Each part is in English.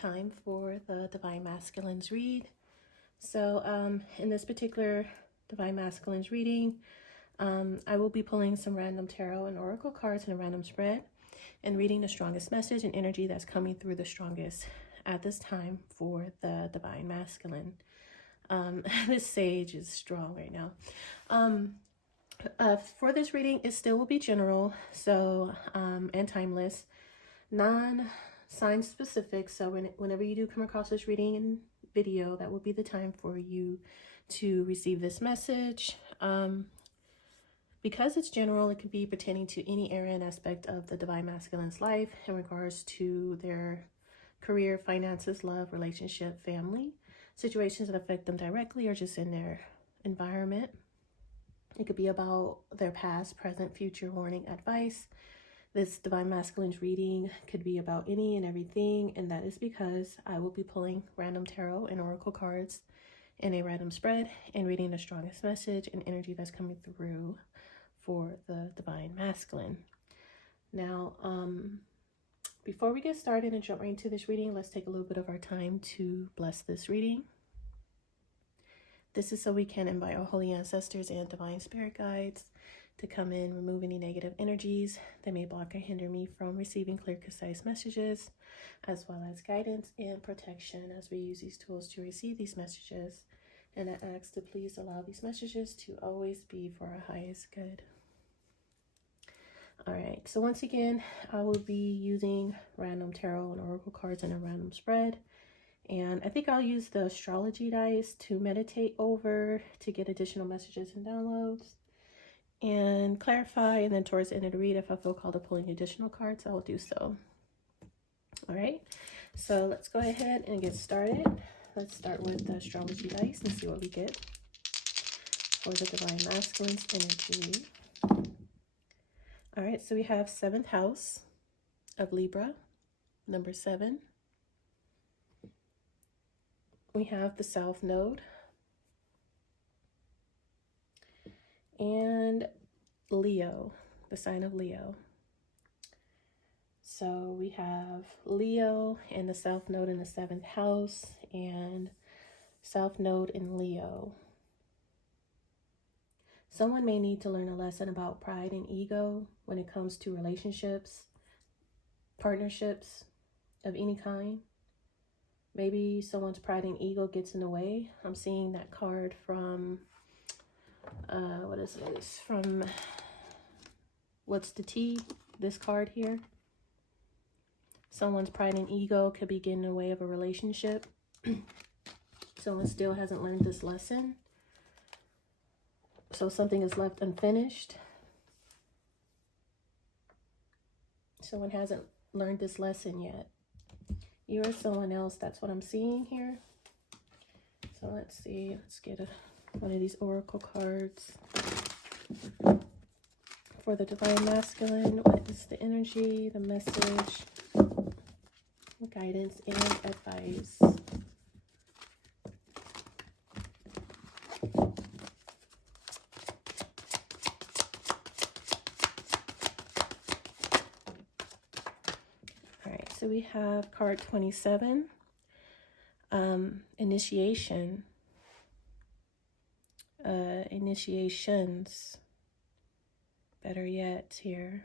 time for the Divine Masculines read. So in this particular Divine Masculines reading, I will be pulling some random tarot and oracle cards in a random spread and reading the strongest message and energy that's coming through the strongest at this time for the Divine Masculine. This sage is strong right now. For this reading, it still will be general, so and timeless, non-sign specific. So whenever you do come across this reading and video, that will be the time for you to receive this message. Because it's general, it could be pertaining to any area and aspect of the Divine Masculine's life in regards to their career, finances, love, relationship, family, situations that affect them directly or just in their environment. It could be about their past, present, future, warning, advice. This Divine Masculine's reading could be about any and everything, and that is because I will be pulling random tarot and oracle cards in a random spread and reading the strongest message and energy that's coming through for the Divine Masculine. Now, before we get started and jump right into this reading, let's take a little bit of our time to bless this reading. This is so we can invite our holy ancestors and divine spirit guides to come in, remove any negative energies that may block or hinder me from receiving clear, concise messages, as well as guidance and protection as we use these tools to receive these messages. And I ask to please allow these messages to always be for our highest good. All right, so once again, I will be using random tarot and oracle cards in a random spread. And I think I'll use the astrology dice to meditate over, to get additional messages and downloads and clarify. And then towards the end of the read, if I feel called to pulling additional cards, I will do so. All right, so let's go ahead and get started. Let's start with the astrology dice and see what we get for the Divine Masculine's energy. All right, so we have 7th house of Libra, number 7. We have the South Node and Leo, the sign of Leo. So we have Leo and the South Node in the 7th house and South Node in Leo. Someone may need to learn a lesson about pride and ego when it comes to relationships, partnerships of any kind. Maybe someone's pride and ego gets in the way. I'm seeing that card from, what is this? From, what's the T? This card here. Someone's pride and ego could be getting in the way of a relationship. Someone still hasn't learned this lesson. So something is left unfinished. Someone hasn't learned this lesson yet. You or someone else, that's what I'm seeing here. So let's see, let's get one of these oracle cards for the Divine Masculine. What is the energy, the message, guidance, and advice? So we have card 27, initiation, initiations, better yet here,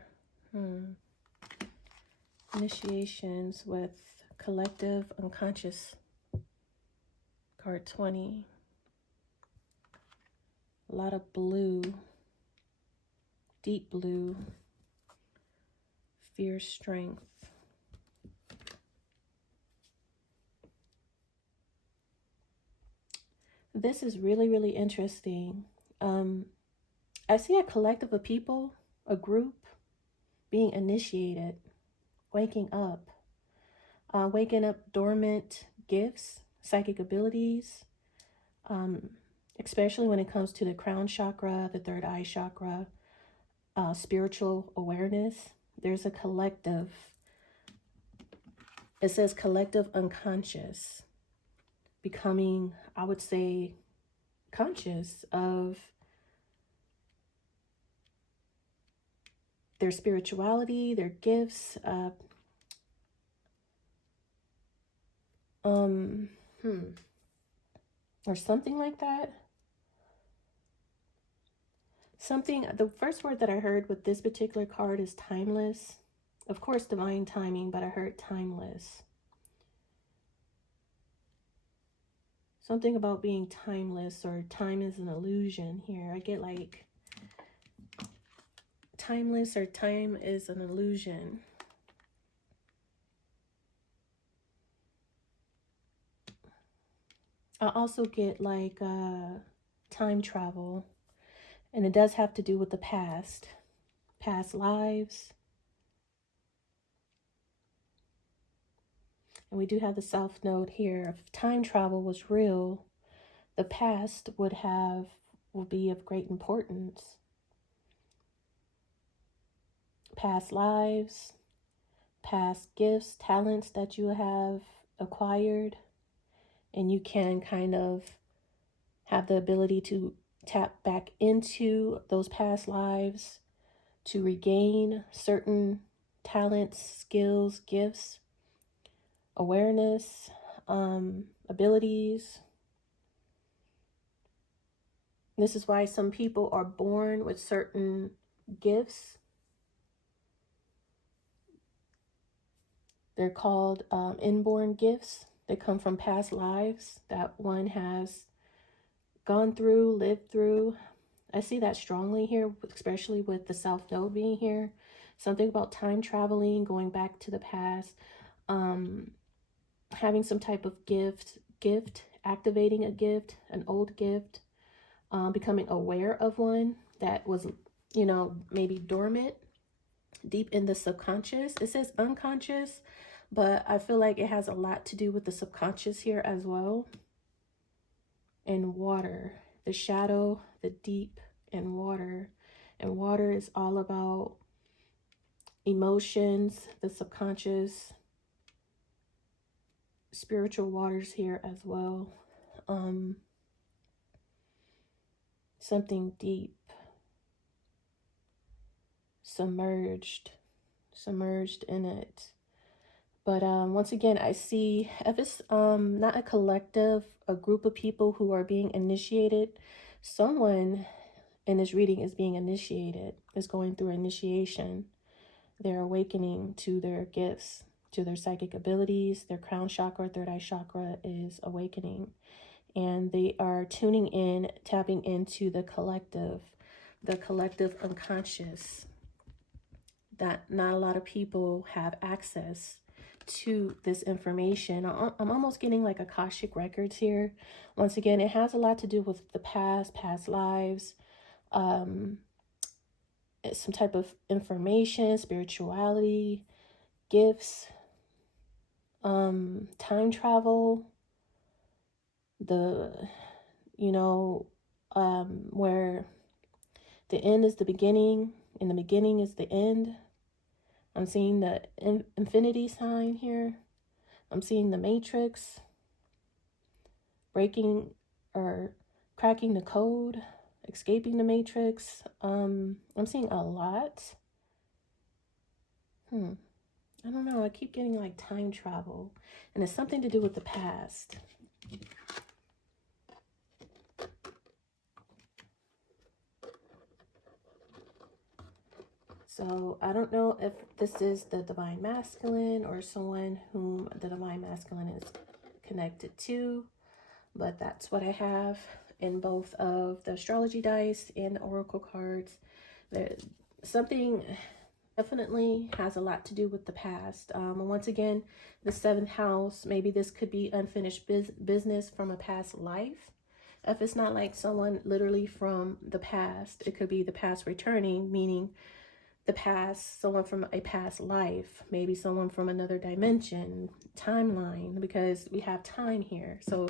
initiations with collective unconscious, card 20, a lot of blue, deep blue, fierce strength. This is really, really interesting. I see a collective of people, a group, being initiated, waking up dormant gifts, psychic abilities, especially when it comes to the crown chakra, the third eye chakra, spiritual awareness. There's a collective. It says collective unconscious. Becoming, I would say, conscious of their spirituality, their gifts, Or something like that. The first word that I heard with this particular card is timeless. Of course, divine timing, but I heard timeless. Something about being timeless, or time is an illusion here. I get like timeless or time is an illusion. I also get like time travel. And it does have to do with the past lives. And we do have the South Node here. If time travel was real, the past would be of great importance. Past lives, past gifts, talents that you have acquired, and you can kind of have the ability to tap back into those past lives to regain certain talents, skills, gifts, awareness, abilities. This is why some people are born with certain gifts. They're called inborn gifts. They come from past lives that one has gone through, lived through. I see that strongly here, especially with the South Node being here. Something about time traveling, going back to the past, having some type of gift, activating a gift, an old gift, becoming aware of one that was, maybe dormant deep in the subconscious. It says unconscious, but I feel like it has a lot to do with the subconscious here as well. And water, the shadow, the deep, and water. And water is all about emotions, the subconscious, spiritual waters here as well. Something deep, submerged in it. But once again, I see if it's not a collective, a group of people who are being initiated, someone in this reading is being initiated, is going through initiation. They're awakening to their gifts, to their psychic abilities. Their crown chakra, third eye chakra is awakening. And they are tuning in, tapping into the collective unconscious that not a lot of people have access to this information. I'm almost getting like Akashic records here. Once again, it has a lot to do with the past lives, some type of information, spirituality, gifts, time travel, where the end is the beginning and the beginning is the end. I'm seeing the infinity sign here. I'm seeing the matrix, breaking or cracking the code, escaping the matrix. I'm seeing a lot. I don't know. I keep getting like time travel, and it's something to do with the past. So I don't know if this is the divine masculine or someone whom the divine masculine is connected to, but that's what I have in both of the astrology dice and the oracle cards. Something definitely has a lot to do with the past. Once again, the 7th house, maybe this could be unfinished business from a past life. If it's not like someone literally from the past, it could be the past returning, meaning the past, someone from a past life, maybe someone from another dimension, timeline, because we have time here. So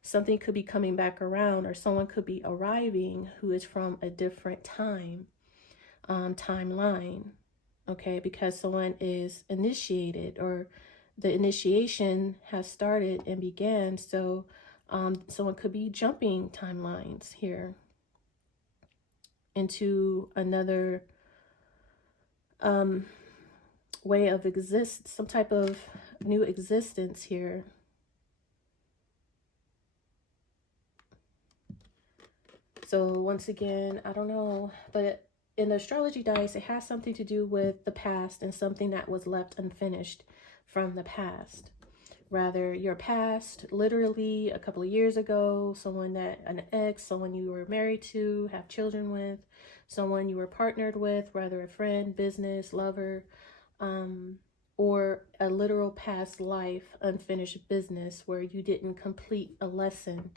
something could be coming back around, or someone could be arriving who is from a different timeline. Okay, because someone is initiated, or the initiation has started and began. So someone could be jumping timelines here into another way of some type of new existence here. So once again, I don't know, but in the astrology dice, it has something to do with the past and something that was left unfinished from the past. Rather, your past, literally a couple of years ago, someone that, an ex, someone you were married to, have children with, someone you were partnered with, rather a friend, business, lover, or a literal past life, unfinished business where you didn't complete a lesson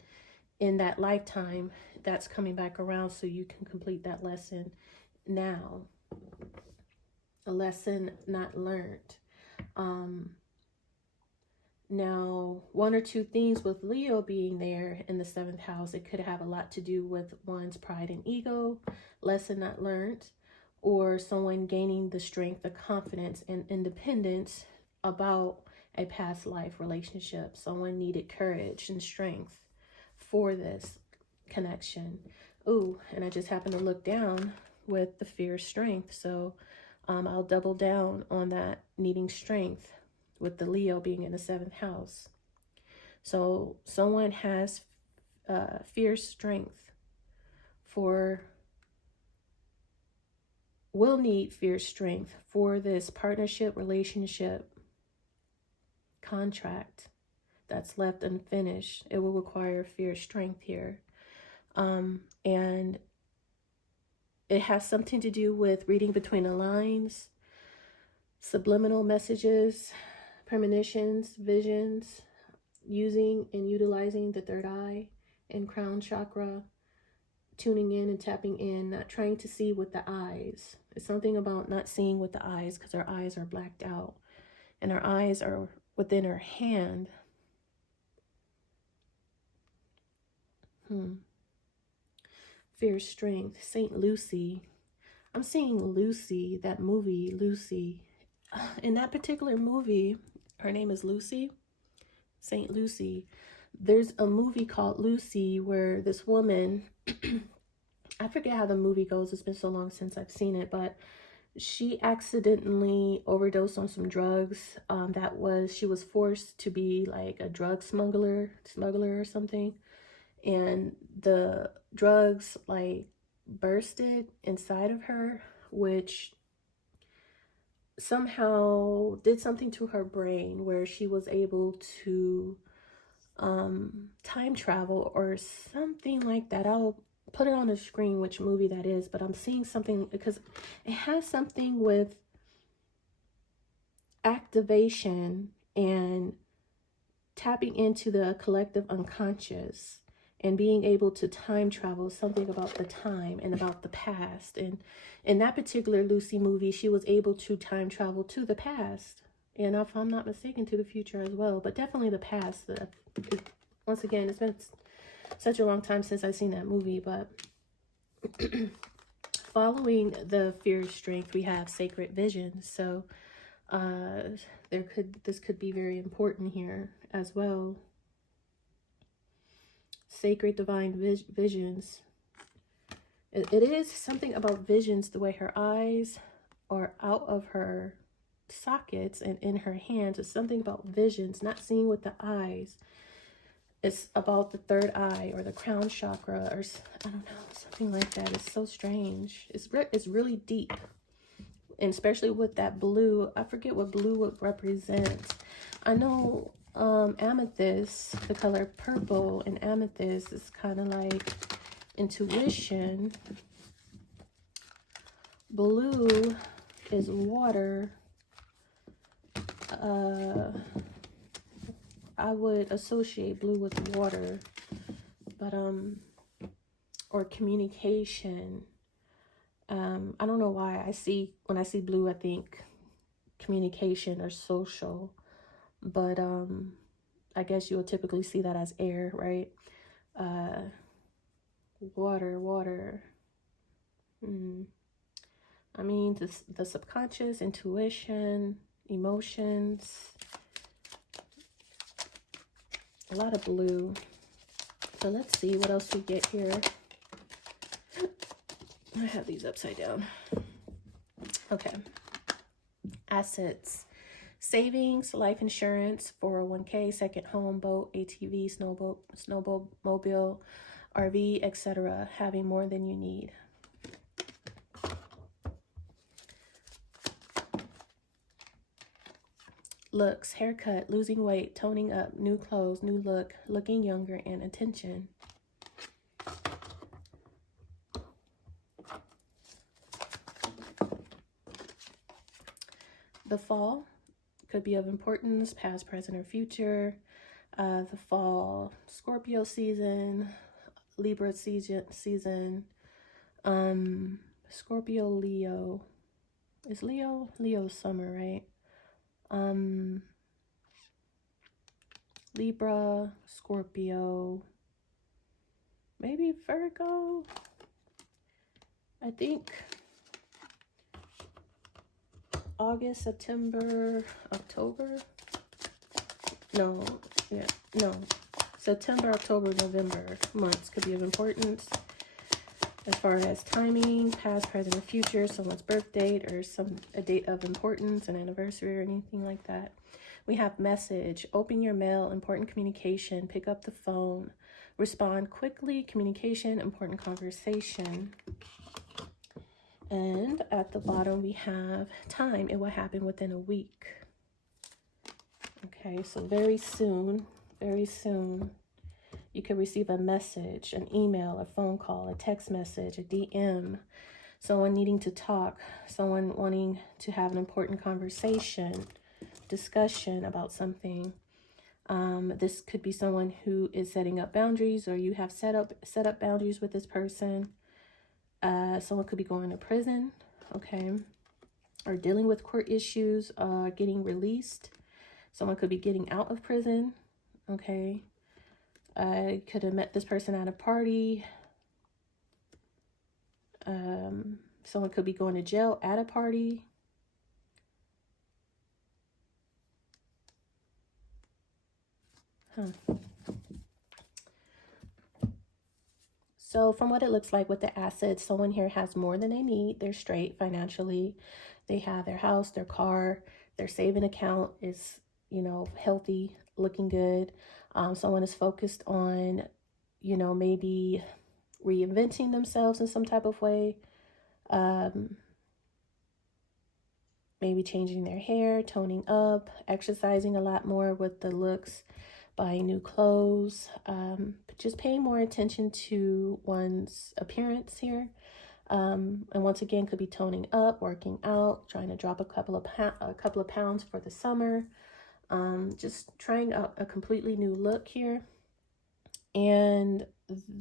in that lifetime that's coming back around so you can complete that lesson now. A lesson not learned. Now, one or two things with Leo being there in the 7th house, it could have a lot to do with one's pride and ego, lesson not learned, or someone gaining the strength, the confidence, and independence about a past life relationship. Someone needed courage and strength for this connection. Oh, and I just happened to look down with the fear strength. So I'll double down on that needing strength with the Leo being in the 7th house. So someone has fierce strength will need fierce strength for this partnership, relationship, contract that's left unfinished. It will require fierce strength here. And it has something to do with reading between the lines, subliminal messages, premonitions, visions, using and utilizing the third eye and crown chakra, tuning in and tapping in, not trying to see with the eyes. It's something about not seeing with the eyes because our eyes are blacked out and our eyes are within our hand. Fierce strength, Saint Lucy. I'm seeing Lucy, that movie, Lucy. In that particular movie, her name is Lucy, Saint Lucy. There's a movie called Lucy where this woman, I forget how the movie goes. It's been so long since I've seen it, but she accidentally overdosed on some drugs. She was forced to be like a drug smuggler or something. And the drugs like bursted inside of her, which somehow did something to her brain where she was able to time travel or something like that. I'll put it on the screen which movie that is, but I'm seeing something because it has something with activation and tapping into the collective unconscious and being able to time travel, something about the time and about the past. And in that particular Lucy movie, she was able to time travel to the past. And if I'm not mistaken, to the future as well, but definitely the past. Once again, it's been such a long time since I've seen that movie, but following the fear strength, we have sacred visions. So this could be very important here as well. Sacred divine visions. It is something about visions, the way her eyes are out of her sockets and in her hands. It's something about visions, not seeing with the eyes. It's about the third eye or the crown chakra, or I don't know, something like that. It's so strange. It's really deep, and especially with that blue. I forget what blue would represent. I know amethyst, the color purple, and amethyst is kind of like intuition. Blue is water. I would associate blue with water, but or communication. I don't know why when I see blue, I think communication or social, but I guess you will typically see that as air, right? Water. I mean, the subconscious, intuition, emotions, a lot of blue. So let's see what else we get here. I have these upside down. Okay. Assets. Savings, life insurance, 401k, second home, boat, ATV, snowboat, mobile, RV, etc., having more than you need. Looks, haircut, losing weight, toning up, new clothes, new look, looking younger, and attention. The fall could be of importance, past, present, or future. The fall, Scorpio season, Libra season, Scorpio, Leo. Is Leo's summer, right? Libra, Scorpio, maybe Virgo. I think August, September, October. No, yeah, no. September, October, November months could be of importance as far as timing, past, present, or future, someone's birth date, or a date of importance, an anniversary, or anything like that. We have message, open your mail, important communication, pick up the phone, respond quickly, communication, important conversation. And at the bottom we have time, it will happen within a week. Okay, so very soon, you could receive a message, an email, a phone call, a text message, a DM, someone needing to talk, someone wanting to have an important conversation, discussion about something. This could be someone who is setting up boundaries, or you have set up boundaries with this person. Someone could be going to prison, okay, or dealing with court issues, getting released. Someone could be getting out of prison, okay. I could have met this person at a party. Someone could be going to jail at a party. So from what it looks like with the assets, someone here has more than they need. They're straight financially. They have their house, their car, their saving account is, you know, healthy, looking good. Someone is focused on, you know, maybe reinventing themselves in some type of way. Maybe changing their hair, toning up, exercising a lot more with the looks, buying new clothes, but just paying more attention to one's appearance here. And once again, could be toning up, working out, trying to drop a couple of pounds for the summer. Just trying out a completely new look here. And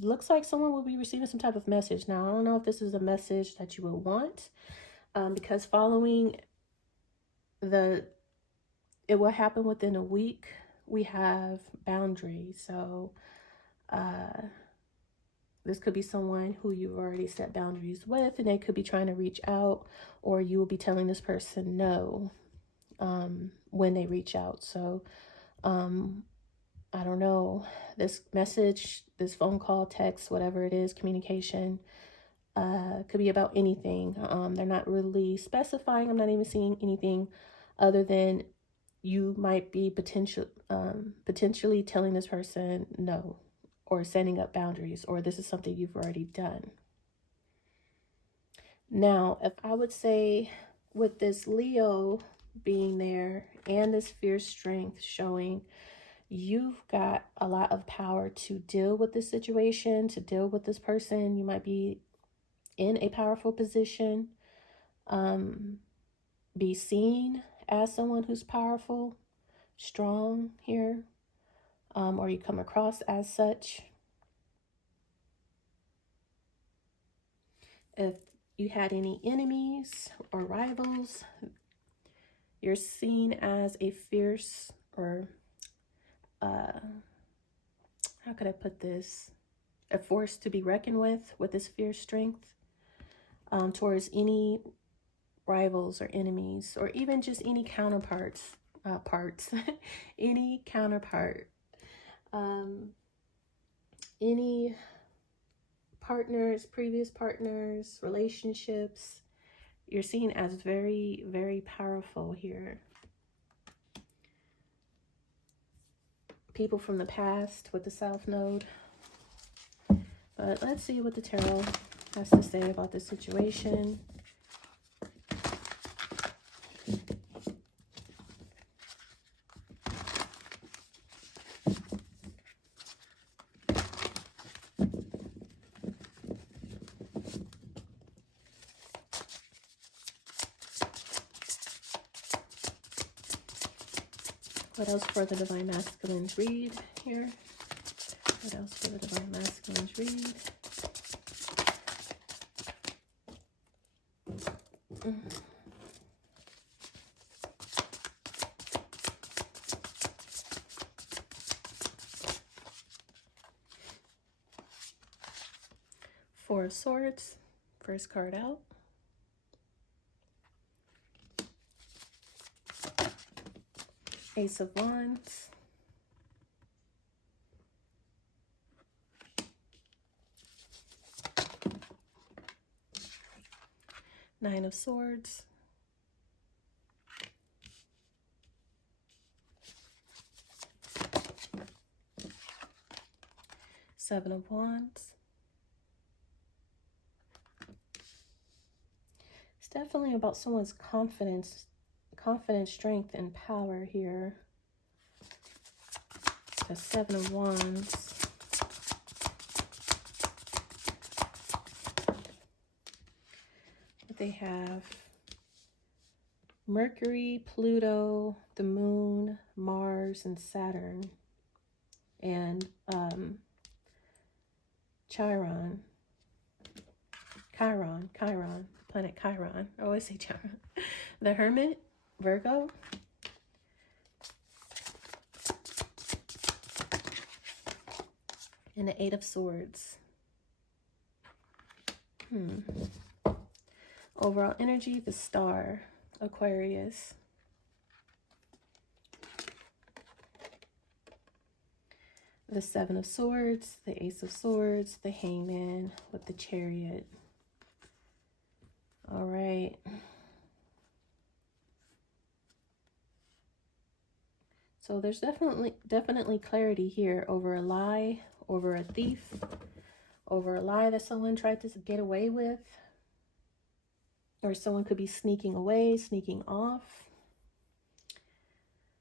looks like someone will be receiving some type of message. Now, I don't know if this is a message that you will want, because following it will happen within a week. We have boundaries. So this could be someone who you've already set boundaries with, and they could be trying to reach out, or you will be telling this person no when they reach out. So I don't know, this message, this phone call, text, whatever it is, communication, could be about anything. They're not really specifying. I'm not even seeing anything other than you might be potentially telling this person no, or setting up boundaries, or this is something you've already done. Now, if I would say with this Leo being there and this fierce strength showing, you've got a lot of power to deal with this situation, to deal with this person. You might be in a powerful position, be seen as someone who's powerful, strong here, or you come across as such. If you had any enemies or rivals, you're seen as a fierce, or how could I put this? A force to be reckoned with this fierce strength towards any rivals or enemies, or even just any counterparts, any counterpart, any partners, previous partners, relationships. You're seen as very, very powerful here. People from the past with the South Node. But let's see what the tarot has to say about this situation. What else for the Divine Masculines read here? What else for the Divine Masculines read? Four of Swords, first card out. Ace of Wands. Nine of Swords. Seven of Wands. It's definitely about someone's confidence, strength, and power here. The Seven of Wands. They have Mercury, Pluto, the Moon, Mars, and Saturn, and Chiron, planet Chiron. I always say Chiron. The Hermit, Virgo. And the Eight of Swords. Overall energy, the Star, Aquarius. The Seven of Swords, the Ace of Swords, the Hangman with the Chariot. All right. So there's definitely clarity here over a lie, over a thief, over a lie that someone tried to get away with. Or someone could be sneaking away, sneaking off.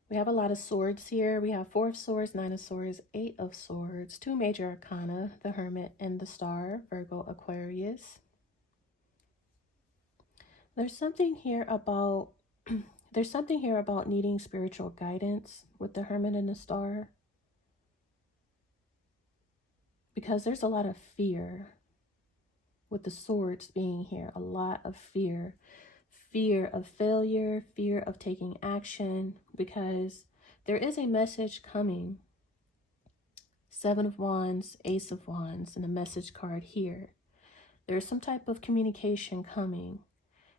We have a lot of swords here. We have Four of Swords, Nine of Swords, Eight of Swords, two major arcana, the Hermit and the Star, Virgo, Aquarius. There's something here about needing spiritual guidance with the Hermit and the Star. Because there's a lot of fear with the swords being here, a lot of fear. Fear of failure, fear of taking action, because there is a message coming. Seven of Wands, Ace of Wands, and a message card here. There's some type of communication coming,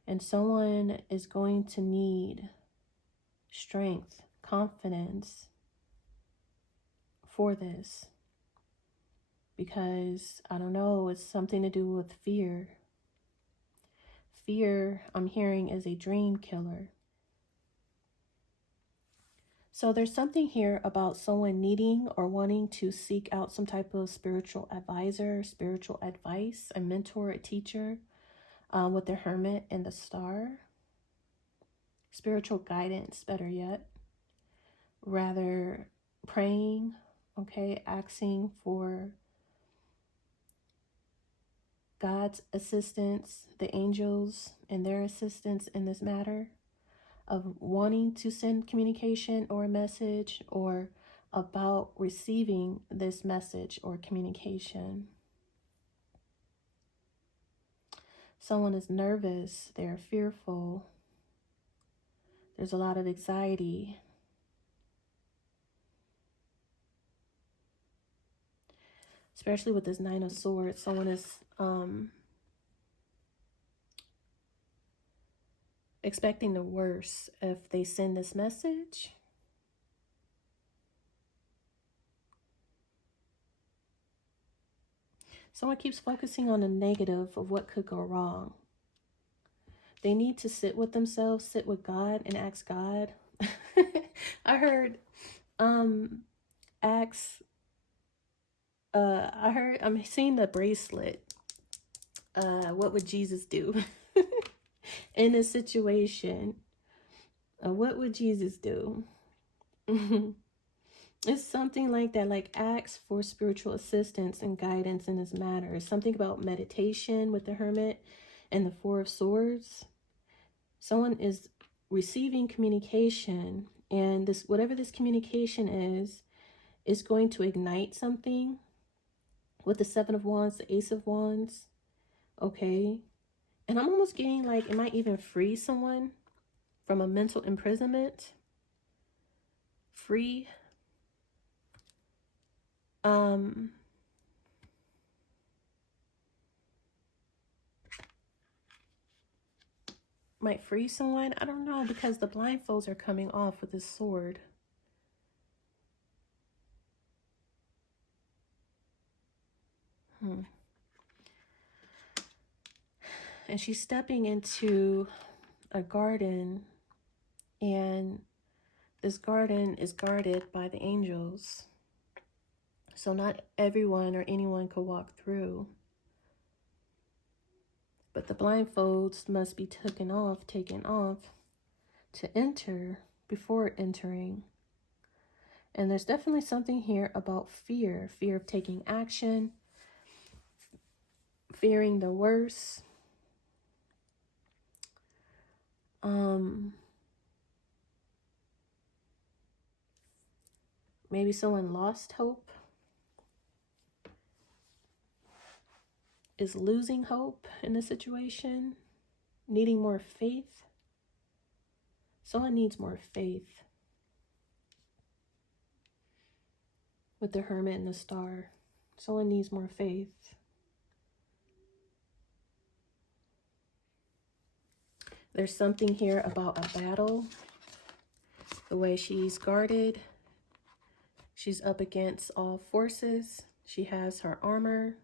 and someone is going to need strength, confidence for this. Because, I don't know, it's something to do with fear. Fear, I'm hearing, is a dream killer. So there's something here about someone needing or wanting to seek out some type of spiritual advisor, spiritual advice, a mentor, a teacher, with the Hermit and the Star. Spiritual guidance, better yet. Rather praying, okay, asking for God's assistance, the angels and their assistance in this matter of wanting to send communication or a message, or about receiving this message or communication. Someone is nervous, they're fearful, there's a lot of anxiety. Especially with this Nine of Swords, someone is expecting the worst if they send this message. Someone keeps focusing on the negative of what could go wrong. They need to sit with themselves, sit with God, and ask God. I heard ask I'm seeing the bracelet. What would Jesus do in this situation? What would Jesus do? It's something like that, like ask for spiritual assistance and guidance in this matter. It's something about meditation with the Hermit and the Four of Swords. Someone is receiving communication, and this, whatever this communication is going to ignite something with the Seven of Wands, the Ace of Wands. Okay. And I'm almost getting like it might even free someone from a mental imprisonment. Free. Might free someone. I don't know, because the blindfolds are coming off with this sword. And she's stepping into a garden, and this garden is guarded by the angels. So not everyone or anyone could walk through. But the blindfolds must be taken off to enter before entering. And there's definitely something here about fear of taking action, fearing the worst. Maybe someone lost hope, is losing hope in the situation, needing more faith. Someone needs more faith with the Hermit and the Star. Someone needs more faith. There's something here about a battle. The way she's guarded. She's up against all forces. She has her armor.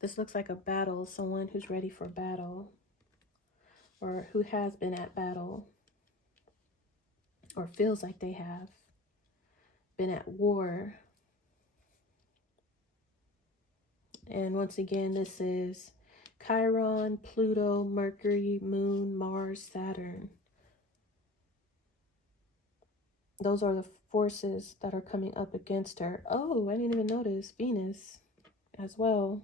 This looks like a battle. Someone who's ready for battle. Or who has been at battle. Or feels like they have been at war. And once again, this is Chiron, Pluto, Mercury, Moon, Mars, Saturn. Those are the forces that are coming up against her. Oh, I didn't even notice Venus as well.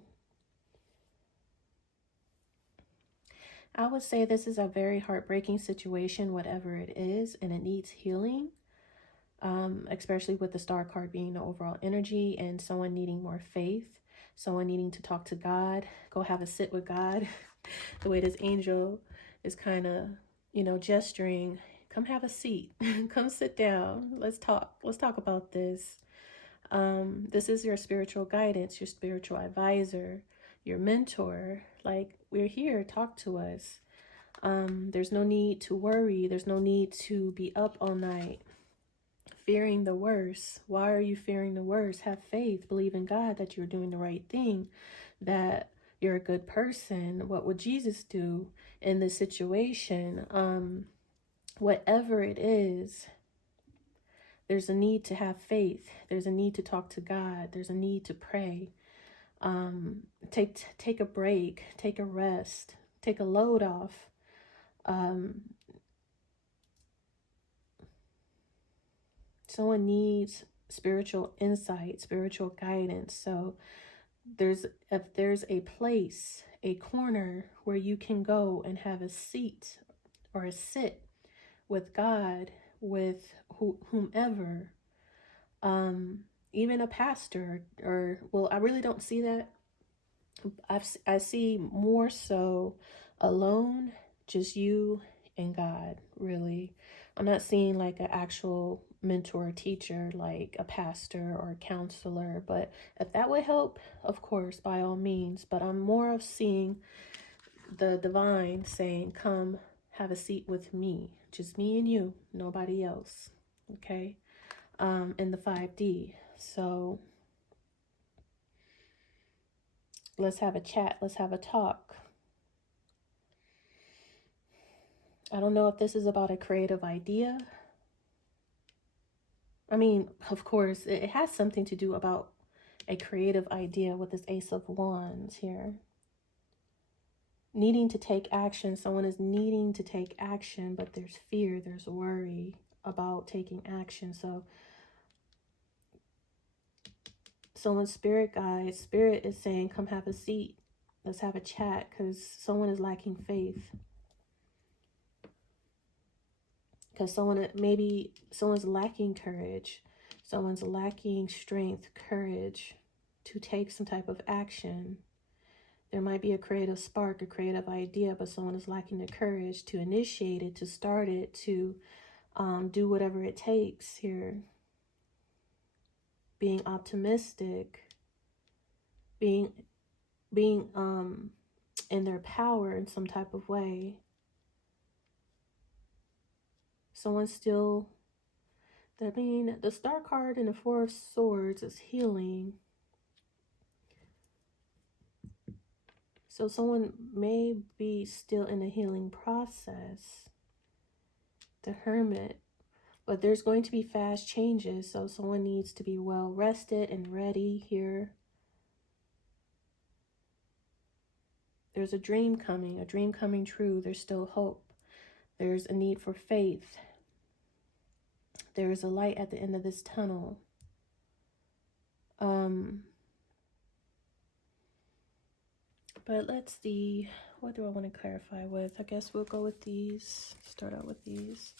I would say this is a very heartbreaking situation, whatever it is, and it needs healing. Especially with the Star card being the overall energy, and someone needing more faith, someone needing to talk to God, go have a sit with God. The way this angel is kind of, you know, gesturing, come have a seat, come sit down, let's talk about this. This is your spiritual guidance, your spiritual advisor, your mentor. Like, we're here, talk to us. There's no need to worry, there's no need to be up all night fearing the worst. Why are you fearing the worst? Have faith, believe in God that you're doing the right thing, that you're a good person. What would Jesus do in this situation? Whatever it is, there's a need to have faith. There's a need to talk to God. There's a need to pray. Take a break, take a rest, take a load off. Someone needs spiritual insight, spiritual guidance. So if there's a place, a corner where you can go and have a seat or a sit with God, with whomever, even a pastor, or, well, I really don't see that. I see more so alone, just you and God, really. I'm not seeing like an actual mentor, teacher, like a pastor or a counselor, but if that would help, of course, by all means. But I'm more of seeing the divine saying, come have a seat with me, just me and you, nobody else. Okay. In the 5D. So let's have a chat, let's have a talk. I don't know if this is about a creative idea. I mean, of course, it has something to do about a creative idea with this Ace of Wands here. Needing to take action. Someone is needing to take action, but there's fear, there's worry about taking action. So someone's spirit guide, spirit is saying, come have a seat. Let's have a chat, because someone is lacking faith. Because maybe someone's lacking courage. Someone's lacking strength, courage to take some type of action. There might be a creative spark, a creative idea, but someone is lacking the courage to initiate it, to start it, to do whatever it takes here. Being optimistic, being in their power in some type of way. Someone's still, the Star card and the Four of Swords is healing. So someone may be still in the healing process. The Hermit. But there's going to be fast changes. So someone needs to be well rested and ready here. There's a dream coming true. There's still hope. There's a need for faith. There is a light at the end of this tunnel. But let's see, what do I want to clarify with? I guess we'll go with these. Start out with these.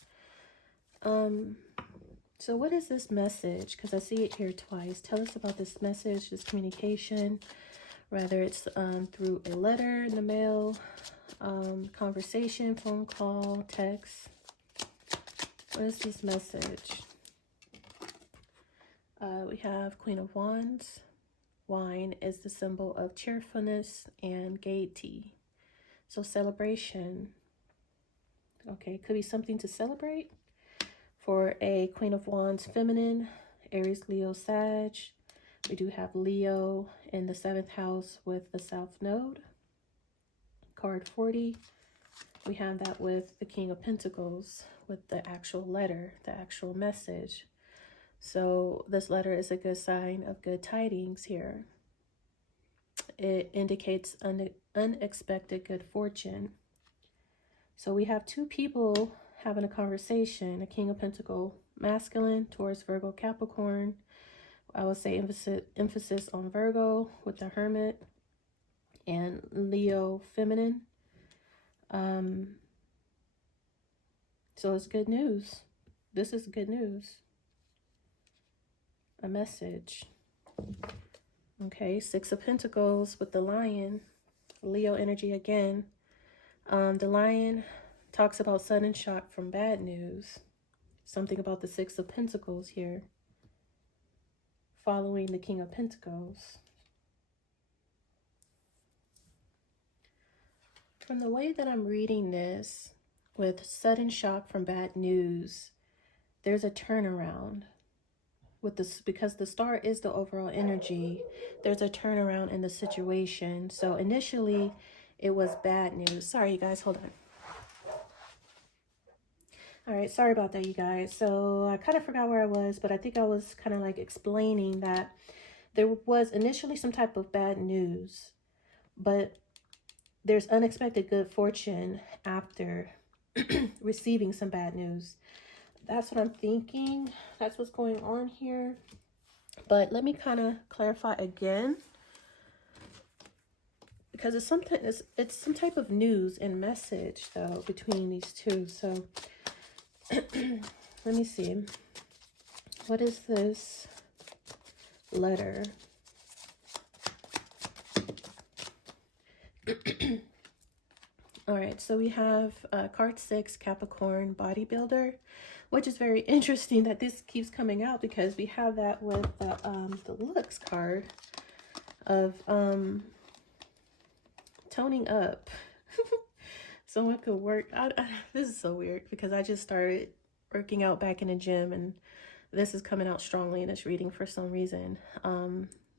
So what is this message? Because I see it here twice. Tell us about this message, this communication, whether it's through a letter in the mail, conversation, phone call, text. What is this message? We have Queen of Wands. Wine is the symbol of cheerfulness and gaiety. So celebration. Okay, could be something to celebrate. For a Queen of Wands feminine, Aries, Leo, Sag. We do have Leo in the 7th house with the South Node. Card 40. We have that with the King of Pentacles with the actual letter, the actual message. So this letter is a good sign of good tidings here. It indicates unexpected good fortune. So we have two people having a conversation, a King of Pentacles masculine towards Virgo, Capricorn. I would say emphasis on Virgo with the Hermit, and Leo feminine. So it's good news. This is good news. A message. Okay, 6 of Pentacles with the Lion. Leo energy again. The Lion talks about sudden shock from bad news. Something about the 6 of Pentacles here. Following the King of Pentacles. From the way that I'm reading this, with sudden shock from bad news, there's a turnaround. With this, because the star is the overall energy, there's a turnaround in the situation. So initially it was bad news. Sorry, you guys, hold on. All right, sorry about that, you guys. So I kind of forgot where I was, but I think I was kind of like explaining that there was initially some type of bad news, but there's unexpected good fortune after receiving some bad news. That's what I'm thinking. That's what's going on here. But let me kind of clarify again, because it's some type of news and message though between these two. So let me see. What is this letter? All right, so we have card 6, Capricorn, bodybuilder, which is very interesting that this keeps coming out, because we have that with the looks card of toning up. Someone could work. This is so weird, because I just started working out back in the gym, and this is coming out strongly in this reading for some reason.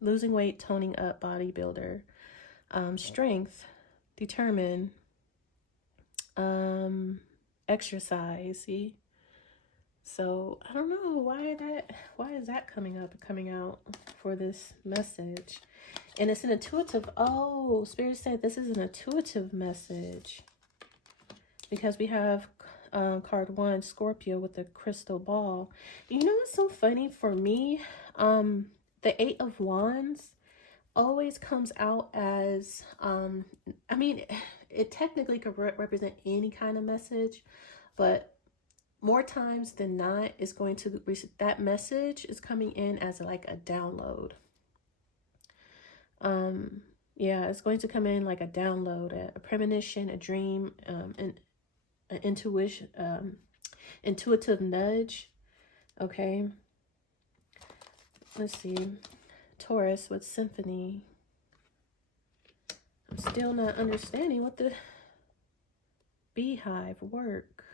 Losing weight, toning up, bodybuilder, strength, determined. Exercise, see, So I don't know why is that coming out for this message. And it's an intuitive, oh, Spirit said this is an intuitive message. Because we have card 1, Scorpio with the crystal ball. You know what's so funny for me? The 8 of Wands always comes out as, I mean, it technically could represent any kind of message, but more times than not, it's going to, that message is coming in as like a download. Yeah, it's going to come in like a download, a premonition, a dream, an intuition, intuitive nudge. Okay, let's see. Taurus with symphony. I'm still not understanding what the beehive work.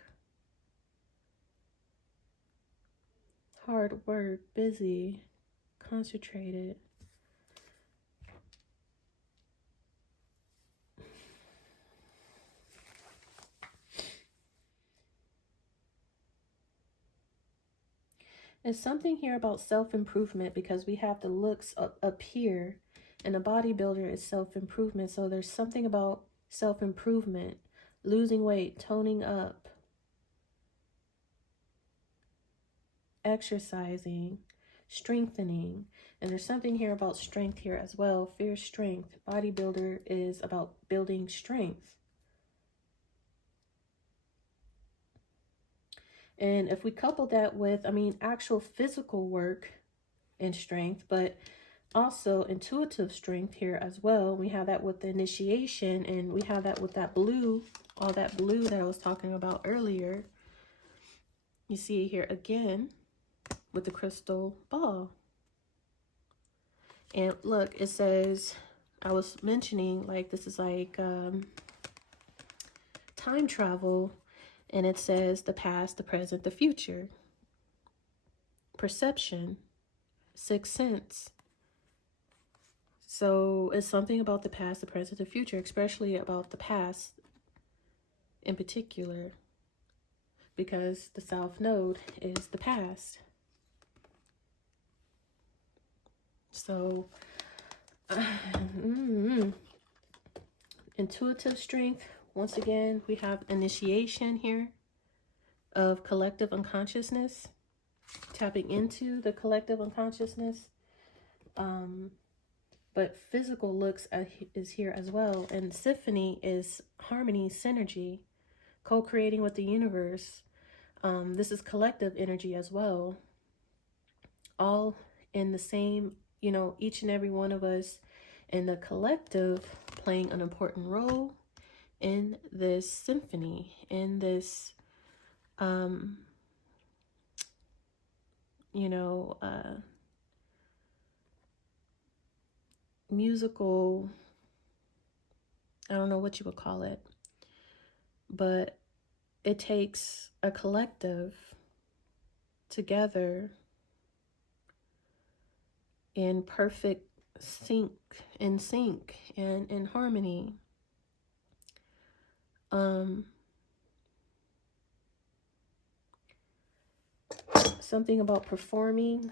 Hard work, busy, concentrated. There's something here about self-improvement because we have the looks up here, and a bodybuilder is self-improvement. So there's something about self-improvement, losing weight, toning up, exercising, strengthening. And there's something here about strength here as well. Fierce strength. Bodybuilder is about building strength. And if we couple that with, I mean, actual physical work and strength, but also intuitive strength here as well. We have that with the initiation, and we have that with that blue, all that blue that I was talking about earlier. You see it here again with the crystal ball. And look, it says, I was mentioning, like, this is like time travel. And it says the past, the present, the future. Perception. Sixth sense. So it's something about the past, the present, the future, especially about the past in particular. Because the South Node is the past. So, intuitive strength. Once again, we have initiation here of collective unconsciousness, tapping into the collective unconsciousness. But physical looks is here as well. And symphony is harmony, synergy, co-creating with the universe. This is collective energy as well. All in the same, you know, each and every one of us in the collective playing an important role in this symphony, in this, you know, musical, I don't know what you would call it, but it takes a collective together in perfect sync and in harmony. Something about performing,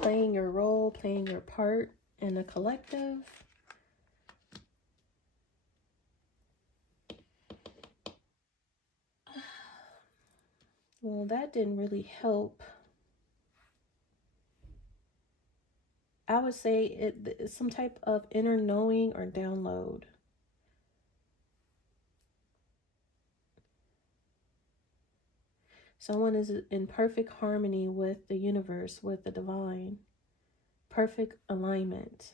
playing your role, playing your part in a collective. Well, that didn't really help. I would say it's some type of inner knowing or download. Someone is in perfect harmony with the universe, with the divine. Perfect alignment.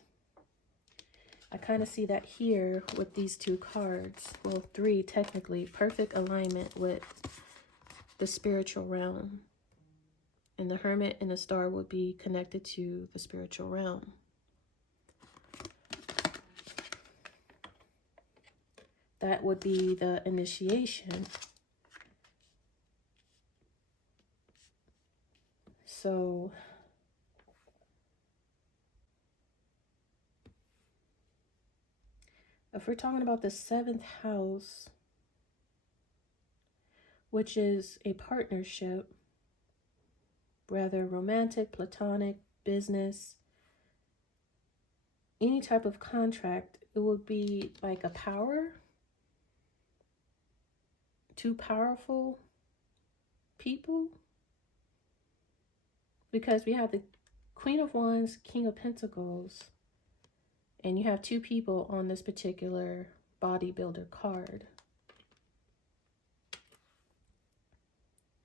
I kind of see that here with these two cards. Well, three technically. Perfect alignment with the spiritual realm. And the Hermit and the Star would be connected to the spiritual realm. That would be the initiation. So if we're talking about the 7th house, which is a partnership, whether romantic, platonic, business, any type of contract. It would be like a power, two powerful people, because we have the Queen of Wands, King of Pentacles, and you have two people on this particular bodybuilder card.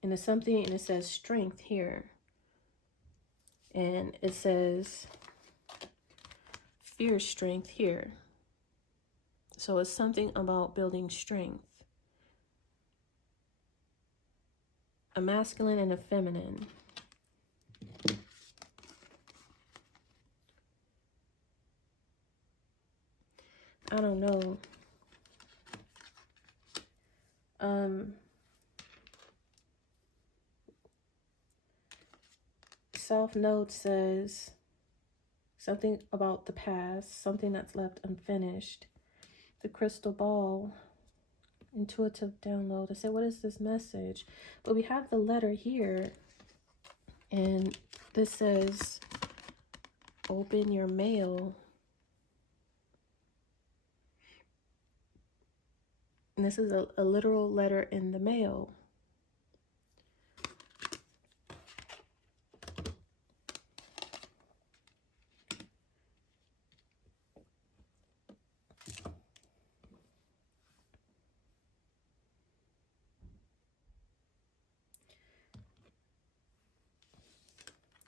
And it's something, and it says strength here. And it says fierce strength here. So it's something about building strength. A masculine and a feminine. I don't know. Self note says something about the past, something that's left unfinished. The crystal ball, intuitive download. I said, what is this message? But we have the letter here, and this says, open your mail. And this is a literal letter in the mail.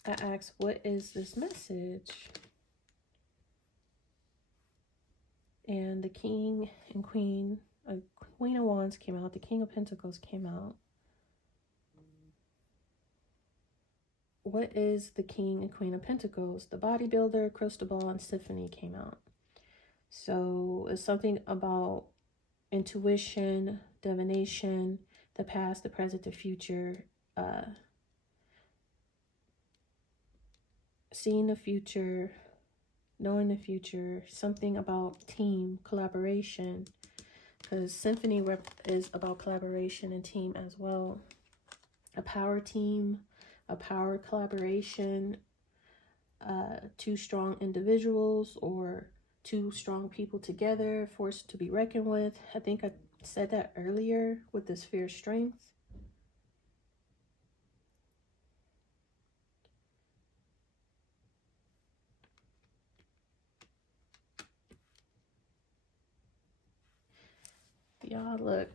I asked, what is this message? And the King and Queen, Queen of Wands came out. The King of Pentacles came out. What is the King and Queen of Pentacles? The bodybuilder, crystal ball, and symphony came out. So it's something about intuition, divination, the past, the present, the future, seeing the future, knowing the future, something about team, collaboration, because symphony is about collaboration and team as well. A power team, a power collaboration, two strong individuals or two strong people together, forced to be reckoned with. I think I said that earlier with this fierce strength. Y'all, look.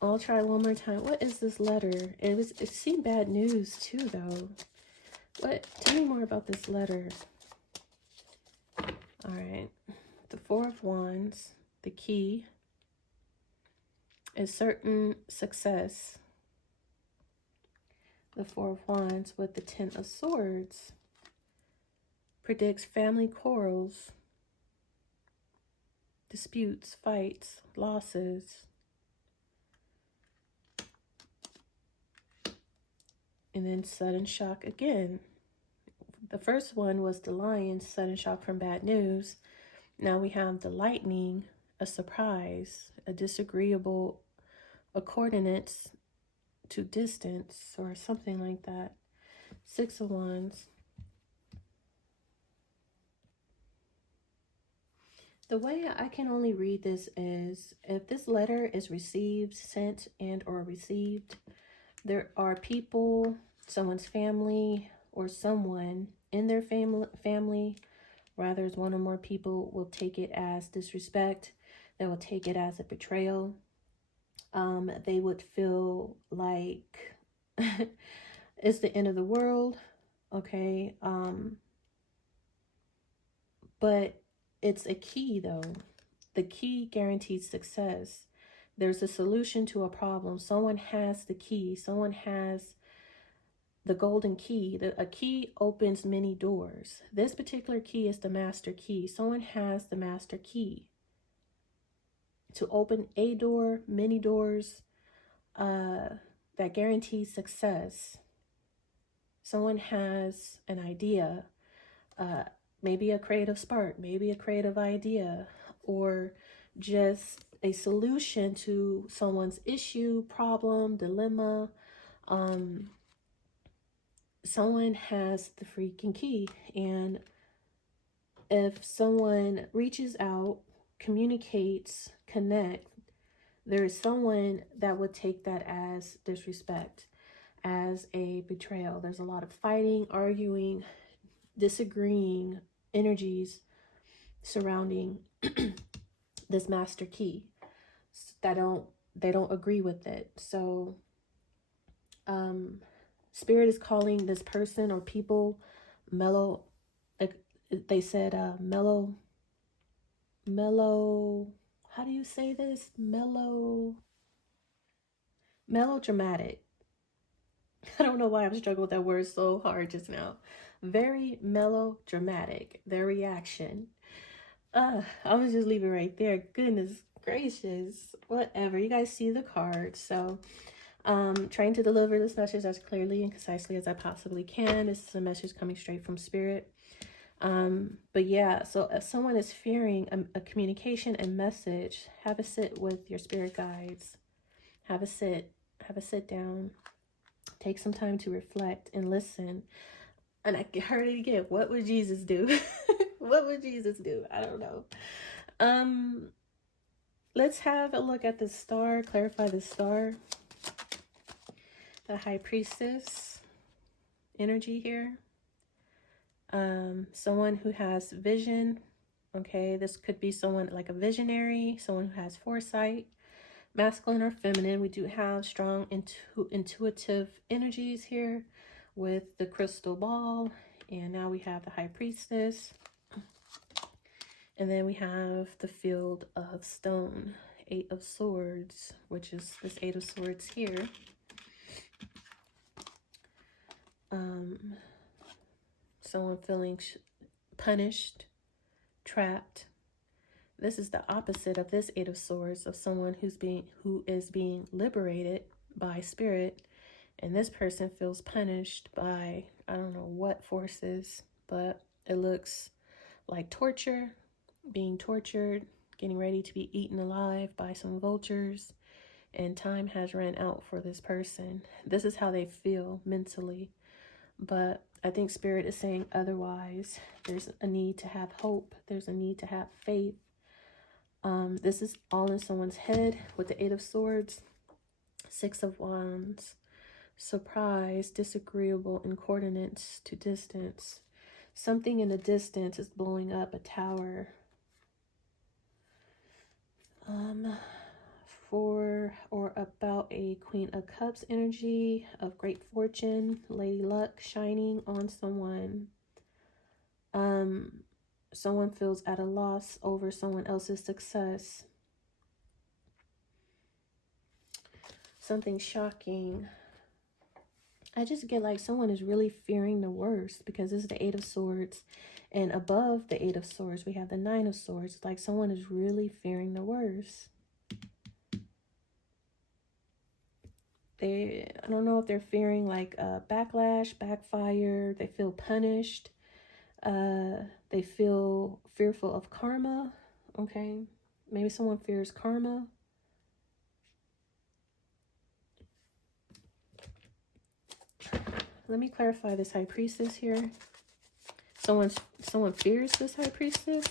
I'll try one more time. What is this letter? It seemed bad news too, though. What? Tell me more about this letter. All right. The Four of Wands, the key is certain success. The Four of Wands with the Ten of Swords predicts family quarrels, disputes, fights, losses. And then sudden shock again. The first one was the Lion, sudden shock from bad news. Now we have the Lightning, a surprise, a disagreeable, a coordinates to distance or something like that. Six of Wands. The way I can only read this is if this letter is received, sent, and or received, there are people, someone's family, or someone in their family, rather as one or more people, will take it as disrespect. They will take it as a betrayal. They would feel like it's the end of the world, okay? But it's a key, though. The key guarantees success. There's a solution to a problem. Someone has the key. Someone has the golden key. A key opens many doors. This particular key is the master key. Someone has the master key to open a door, many doors, that guarantees success. Someone has an idea, maybe a creative spark, maybe a creative idea, or just a solution to someone's issue, problem, dilemma. Someone has the freaking key, and if someone reaches out, communicates, connect, there is someone that would take that as disrespect, as a betrayal. There's a lot of fighting, arguing, disagreeing energies surrounding this master key that they don't agree with it. So spirit is calling this person or people mellow, like they said, mellow, how do you say this? Melodramatic. I don't know why I've struggled with that word so hard just now. Very melodramatic, their reaction. I was just leave it right there. Goodness gracious. Whatever. You guys see the card. So trying to deliver this message as clearly and concisely as I possibly can. This is a message coming straight from spirit. But yeah, so if someone is fearing a communication and message, have a sit with your spirit guides. Have a sit down. Take some time to reflect and listen. And I heard it again. What would Jesus do? What would Jesus do? I don't know. Let's have a look at the star. Clarify the star. The High Priestess energy here. Someone who has vision. Okay, this could be someone like a visionary, someone who has foresight. Masculine or feminine, we do have strong intuitive energies here with the crystal ball. And now we have the High Priestess. And then we have the Field of Stone, 8 of Swords, which is this 8 of Swords here. Someone feeling punished, trapped. This is the opposite of this 8 of Swords, of someone who is being liberated by spirit. And this person feels punished by, I don't know what forces, but it looks like torture, being tortured, getting ready to be eaten alive by some vultures. And time has ran out for this person. This is how they feel mentally. But I think spirit is saying otherwise. There's a need to have hope. There's a need to have faith. This is all in someone's head with the 8 of Swords, 6 of Wands, surprise, disagreeable, incoordinates to distance. Something in the distance is blowing up a tower. For or about a Queen of Cups energy of great fortune, Lady Luck shining on someone. Someone feels at a loss over someone else's success. Something shocking. I just get like someone is really fearing the worst, because this is the 8 of Swords. And above the 8 of Swords, we have the 9 of Swords. Like someone is really fearing the worst. I don't know if they're fearing like backlash, backfire. They feel punished. They feel fearful of karma. Okay. Maybe someone fears karma. Let me clarify this High Priestess here. Someone fears this High Priestess.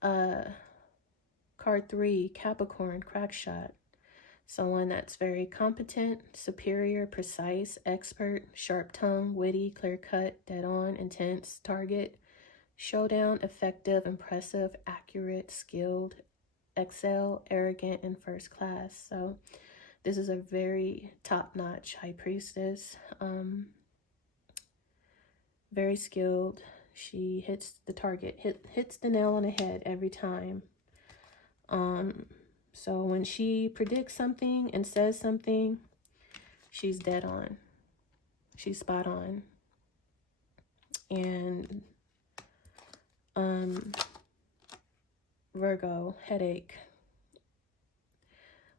Card 3, Capricorn, crack shot. Someone that's very competent, superior, precise, expert, sharp tongue, witty, clear cut, dead on, intense, target, showdown, effective, impressive, accurate, skilled, excel, arrogant, and first class. So this is a very top-notch High Priestess. Very skilled. She hits the target, hits the nail on the head every time. So when she predicts something and says something, she's dead on. She's spot on. And Virgo, headache,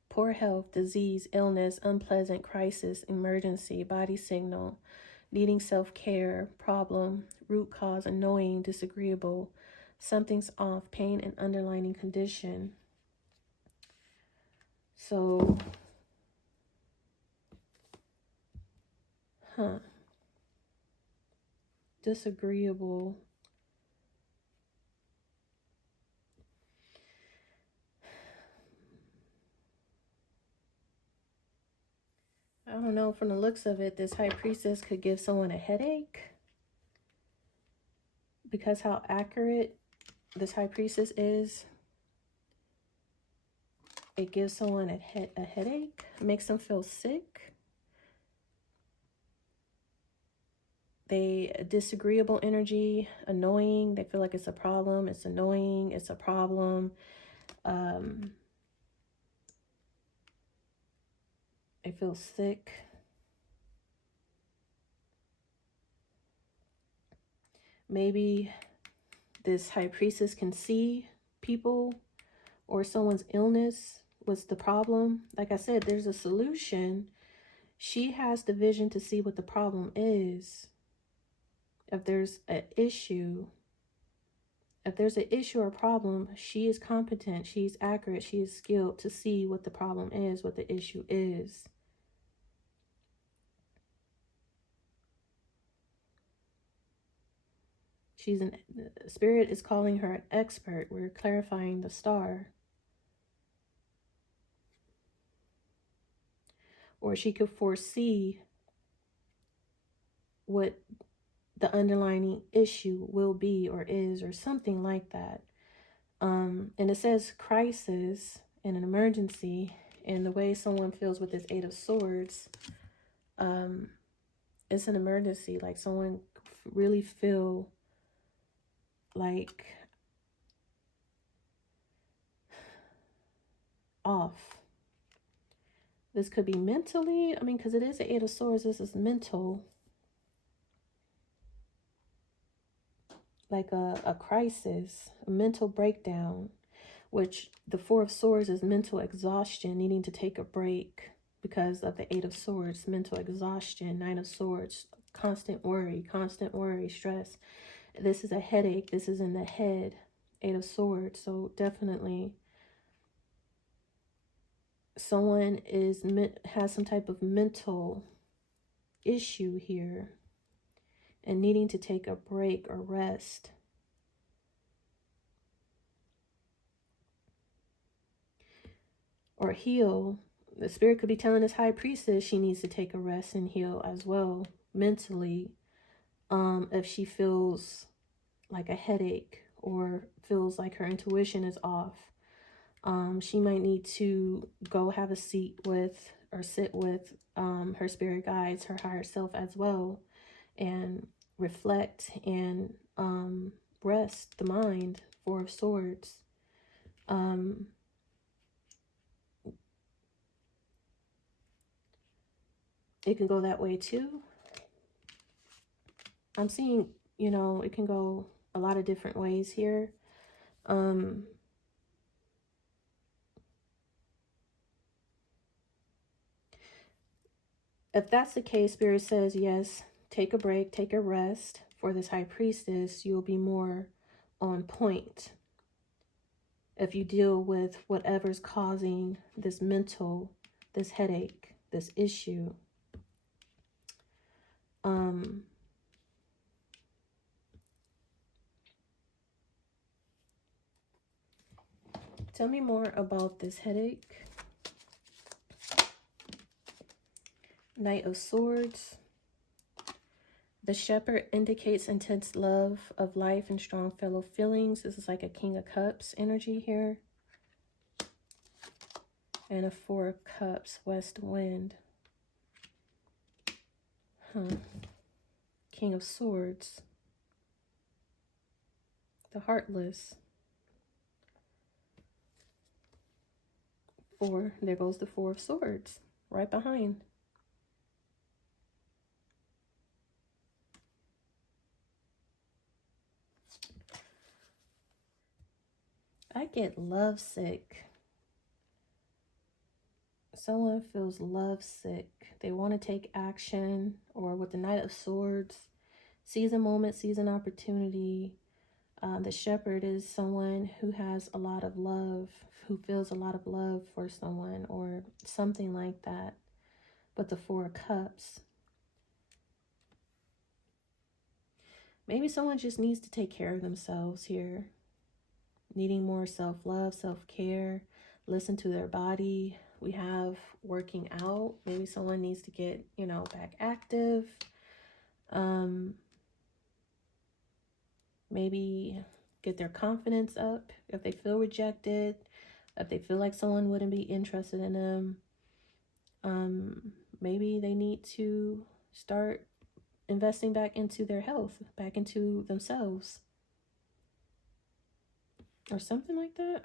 poor health, disease, illness, unpleasant, crisis, emergency, body signal, needing self-care, problem, root cause, annoying, disagreeable, Something's off, pain and underlying condition. So, disagreeable. I don't know, from the looks of it, this high priestess could give someone a headache. Because how accurate this high priestess is, it gives someone a headache, makes them feel sick. Disagreeable energy, annoying. They feel like it's a problem. It's annoying. It's a problem. They feel sick. Maybe this high priestess can see people or someone's illness was the problem. Like I said, there's a solution. She has the vision to see what the problem is. If there's an issue, or problem, she is competent, she's accurate, she is skilled to see what the problem is, what the issue is. Spirit is calling her an expert. We're clarifying the star. Or she could foresee what the underlying issue will be or is, or something like that. And it says crisis and an emergency, and the way someone feels with this Eight of Swords, it's an emergency. Like someone really feel like off. This could be mentally, because it is the Eight of Swords, this is mental. Like a crisis, a mental breakdown, which the Four of Swords is mental exhaustion, needing to take a break because of the Eight of Swords, mental exhaustion. Nine of Swords, constant worry, stress. This is a headache. This is in the head, Eight of Swords. So definitely someone has some type of mental issue here and needing to take a break or rest. Or heal. The spirit could be telling this high priestess she needs to take a rest and heal as well, mentally. If she feels like a headache or feels like her intuition is off. She might need to go have a seat with or sit with her spirit guides, her higher self as well, and reflect and rest the mind. Four of Swords. It can go that way too. I'm seeing, it can go a lot of different ways here. If that's the case, Spirit says, yes, take a break, take a rest. For this high priestess, you'll be more on point if you deal with whatever's causing this headache, this issue. Tell me more about this headache. Knight of Swords. The Shepherd indicates intense love of life and strong fellow feelings. This is like a King of Cups energy here. And a Four of Cups, West Wind. King of Swords. The Heartless. There goes the Four of Swords right behind. I get lovesick. Someone feels lovesick. They want to take action, or with the Knight of Swords, sees a moment, sees an opportunity, The shepherd is someone who has a lot of love, who feels a lot of love for someone or something like that. But the Four of Cups, maybe someone just needs to take care of themselves here, needing more self-love, self-care, listen to their body. We have working out. Maybe someone needs to get, back active. Maybe get their confidence up if they feel rejected, if they feel like someone wouldn't be interested in them. Maybe they need to start investing back into their health, back into themselves, or something like that.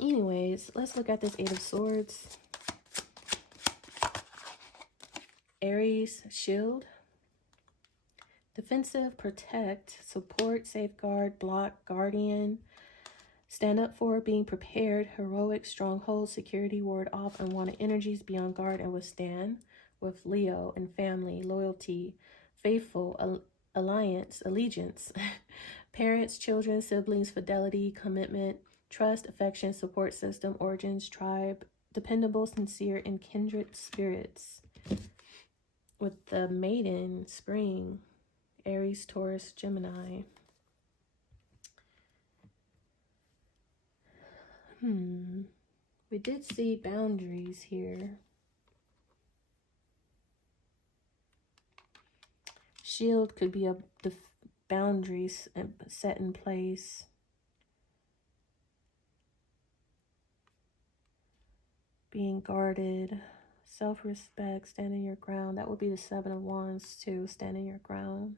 Anyways, let's look at this Eight of Swords. Aries, shield. Defensive, protect, support, safeguard, block, guardian. Stand up for, being prepared, heroic, stronghold, security, ward off unwanted energies, be on guard and withstand. With Leo and family, loyalty, faithful, alliance, allegiance. Parents, children, siblings, fidelity, commitment, trust, affection, support system, origins, tribe, dependable, sincere, and kindred spirits. With the maiden, spring, Aries, Taurus, Gemini. We did see boundaries here. Shield could be the boundaries set in place. Being guarded, self-respect, standing your ground. That would be the Seven of Wands too, standing your ground.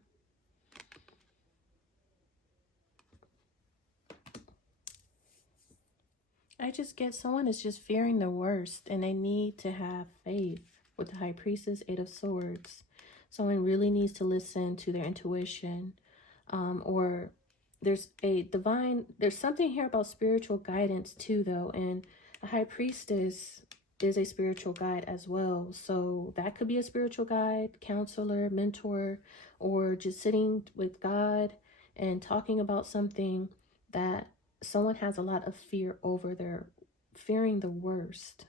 I just get someone is just fearing the worst and they need to have faith. With the High Priestess, Eight of Swords. Someone really needs to listen to their intuition. Or there's something here about spiritual guidance too, though. And a High Priestess is a spiritual guide as well. So that could be a spiritual guide, counselor, mentor, or just sitting with God and talking about something that someone has a lot of fear over. They're fearing the worst.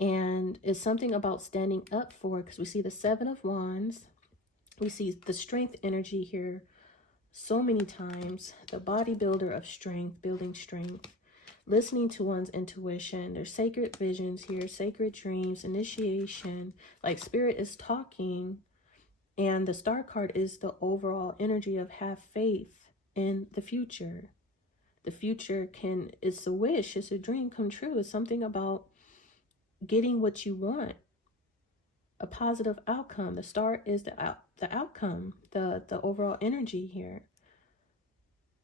And it's something about standing up for, because we see the Seven of Wands. We see the strength energy here so many times. The bodybuilder of strength, building strength. Listening to one's intuition. There's sacred visions here, sacred dreams, initiation. Like spirit is talking. And the Star card is the overall energy of have faith in the future. The future it's a wish, it's a dream come true. It's something about getting what you want, a positive outcome. The Star is the outcome, the overall energy here.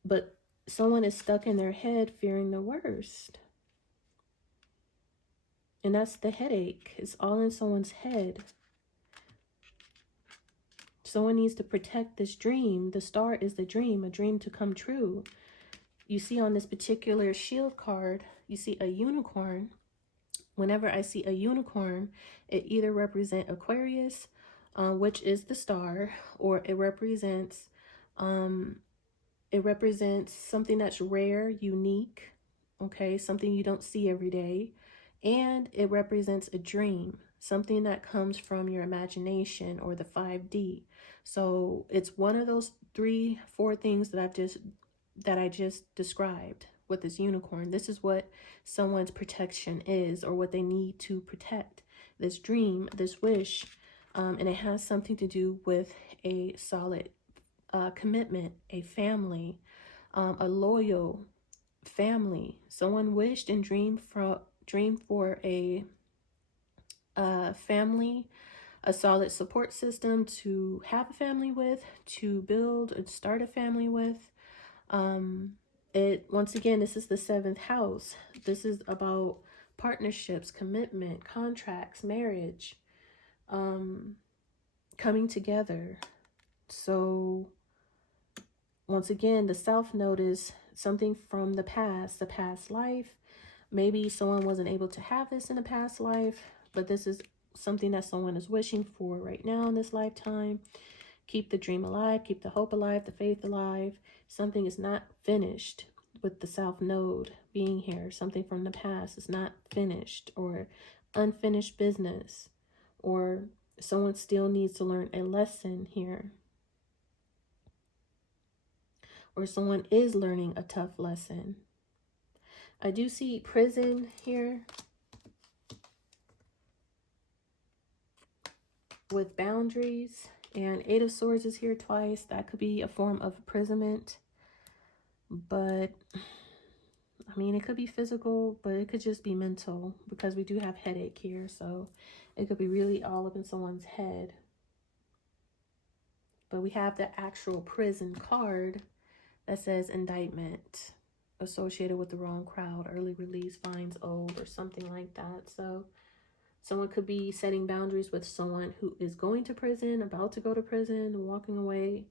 But someone is stuck in their head fearing the worst. And that's the headache. It's all in someone's head. Someone needs to protect this dream. The Star is the dream, a dream to come true. You see on this particular shield card, you see a unicorn. Whenever I see a unicorn, it either represents Aquarius, which is the Star, or it represents something that's rare, unique, okay, something you don't see every day, and it represents a dream, something that comes from your imagination or the 5D. So it's one of those 3-4 things that I just described. With this unicorn, this is what someone's protection is, or what they need to protect. This dream, this wish, and it has something to do with a solid commitment, a family, a loyal family. Someone wished and dreamed for a family, a solid support system to have a family with, to build and start a family with. Once again, this is the 7th house. This is about partnerships, commitment, contracts, marriage, coming together. So once again, the South Node is something from the past life. Maybe someone wasn't able to have this in a past life, but this is something that someone is wishing for right now in this lifetime. Keep the dream alive, keep the hope alive, the faith alive. Something is not finished with the South Node being here. Something from the past is not finished, or unfinished business, or someone still needs to learn a lesson here. Or someone is learning a tough lesson. I do see prison here with boundaries, and Eight of Swords is here twice. That could be a form of imprisonment, but I mean, it could be physical, but it could just be mental, because we do have headache here, so it could be really all up in someone's head. But we have the actual prison card that says indictment, associated with the wrong crowd, early release, fines owed, or something like that. So someone could be setting boundaries with someone who is going to prison, about to go to prison, walking away,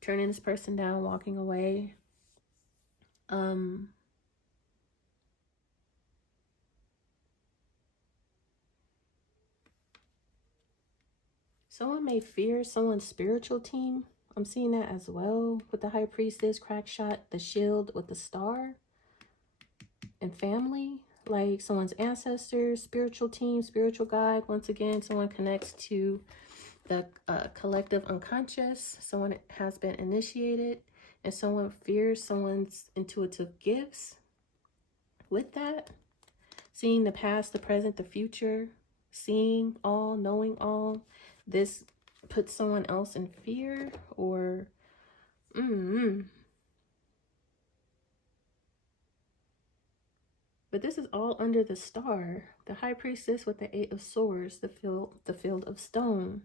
turning this person down, walking away. Someone may fear someone's spiritual team. I'm seeing that as well with the High Priestess, crack shot, the shield with the star, and family. Like someone's ancestors, spiritual team, spiritual guide. Once again, someone connects to the collective unconscious. Someone has been initiated, and someone fears someone's intuitive gifts. With that, seeing the past, the present, the future, seeing all, knowing all. This puts someone else in fear, or But this is all under the star. The High Priestess with the Eight of Swords, the field of stone.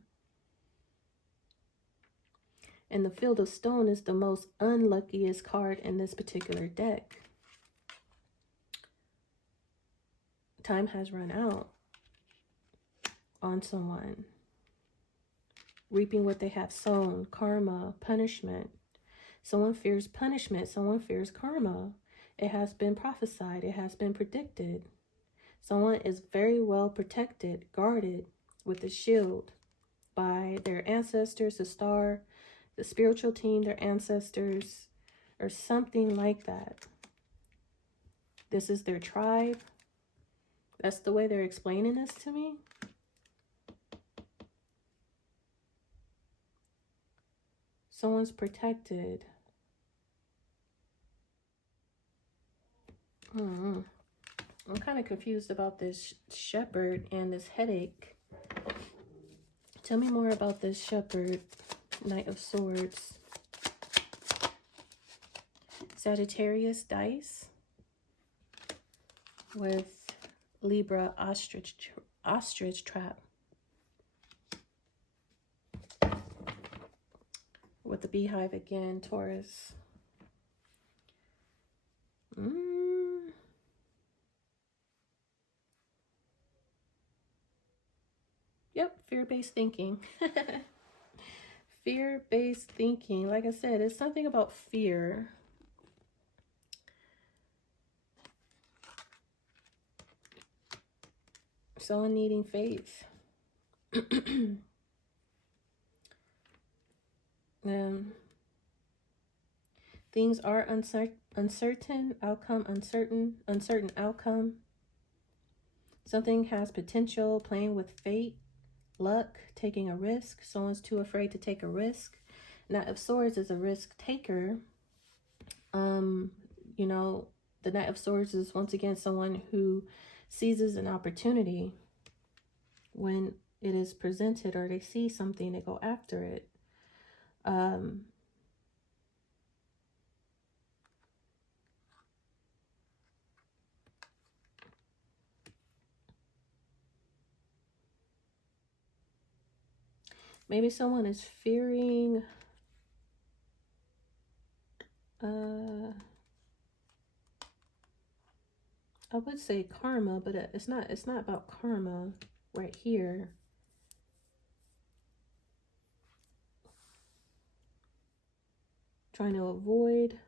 And the field of stone is the most unluckiest card in this particular deck. Time has run out on someone. Reaping what they have sown. Karma, punishment. Someone fears punishment. Someone fears karma. It has been prophesied. It has been predicted. Someone is very well protected, guarded with a shield by their ancestors, the star, the spiritual team, their ancestors, or something like that. This is their tribe. That's the way they're explaining this to me. Someone's protected. I'm kind of confused about this shepherd and this headache. Tell me more about this shepherd, Knight of Swords. Sagittarius dice with Libra ostrich trap. With the beehive again, Taurus. Yep, fear-based thinking. Fear-based thinking. Like I said, it's something about fear. Someone needing faith. Things are uncertain outcome, uncertain outcome. Something has potential, playing with fate, luck, taking a risk. Someone's too afraid to take a risk. Knight of Swords is a risk taker. You know, the Knight of Swords is once again someone who seizes an opportunity when it is presented, or they see something, they go after it. Maybe someone is fearing I would say karma, but it's not about karma right here. Trying to avoid.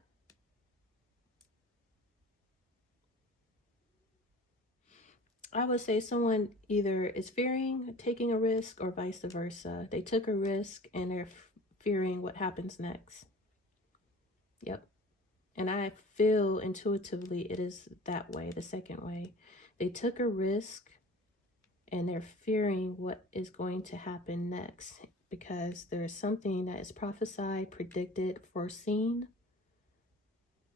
I would say someone either is fearing taking a risk, or vice versa. They took a risk and they're fearing what happens next. Yep. And I feel intuitively it is that way, the second way. They took a risk and they're fearing what is going to happen next, because there is something that is prophesied, predicted, foreseen.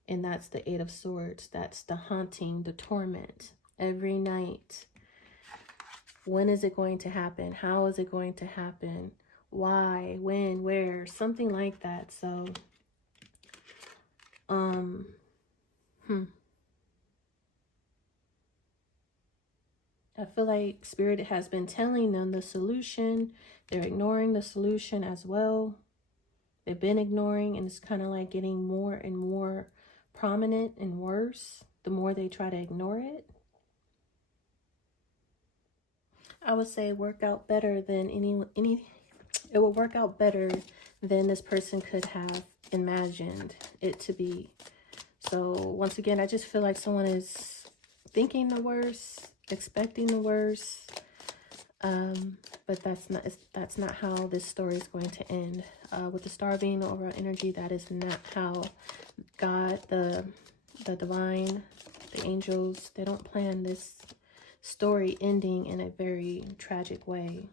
And that's the Eight of Swords. That's the haunting, the torment. Every night. When is it going to happen? How is it going to happen? Why? When? Where? Something like that. So, I feel like Spirit has been telling them the solution. They're ignoring the solution as well. They've been ignoring, and it's kind of like getting more and more prominent and worse the more they try to ignore it. I would say work out better than it will work out better than this person could have imagined it to be. So once again, I just feel like someone is thinking the worst, expecting the worst, but that's not how this story is going to end. With the star being the overall energy, that is not how God, the divine, the angels, they don't plan this story ending in a very tragic way.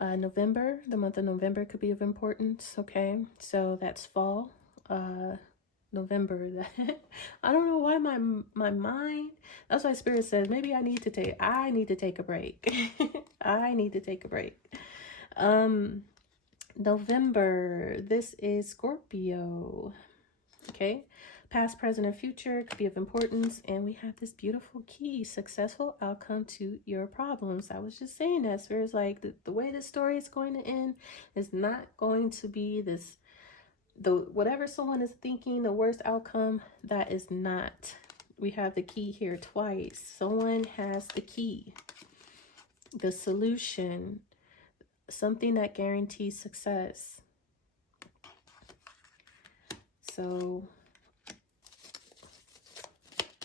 November, the month of November could be of importance. Okay, so that's fall. November. I don't know why my mind. That's why Spirit says maybe I need to take a break. I need to take a break. November. This is Scorpio. Okay. Past, present, and future could be of importance. And we have this beautiful key, successful outcome to your problems. I was just saying that. Spirit's like, the way this story is going to end is not going to be this, whatever someone is thinking, the worst outcome, that is not. We have the key here twice. Someone has the key, the solution, something that guarantees success. So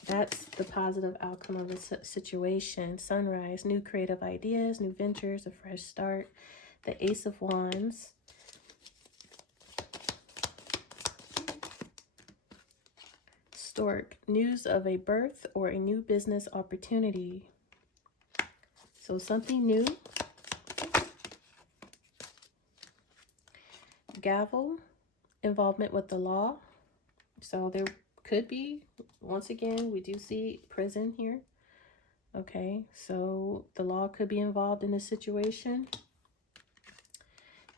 that's the positive outcome of the situation. Sunrise, new creative ideas, new ventures, a fresh start. The Ace of Wands. Stork, news of a birth or a new business opportunity. So something new. Gavel, involvement with the law. So there could be, once again, we do see prison here. Okay, so the law could be involved in this situation.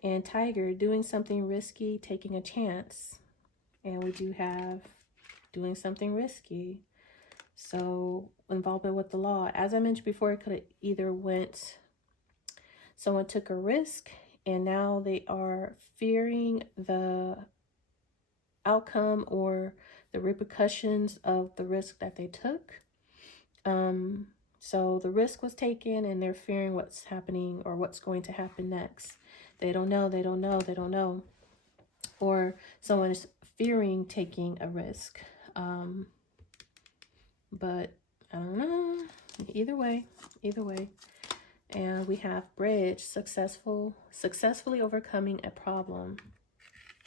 And Tiger, doing something risky, taking a chance. And we do have doing something risky. So involvement with the law. As I mentioned before, it could have either went, someone took a risk and now they are fearing the outcome or the repercussions of the risk that they took. So the risk was taken and they're fearing what's happening or what's going to happen next. They don't know, they don't know, they don't know. Or someone is fearing taking a risk. But I don't know. Either way. And we have bridge, successfully overcoming a problem.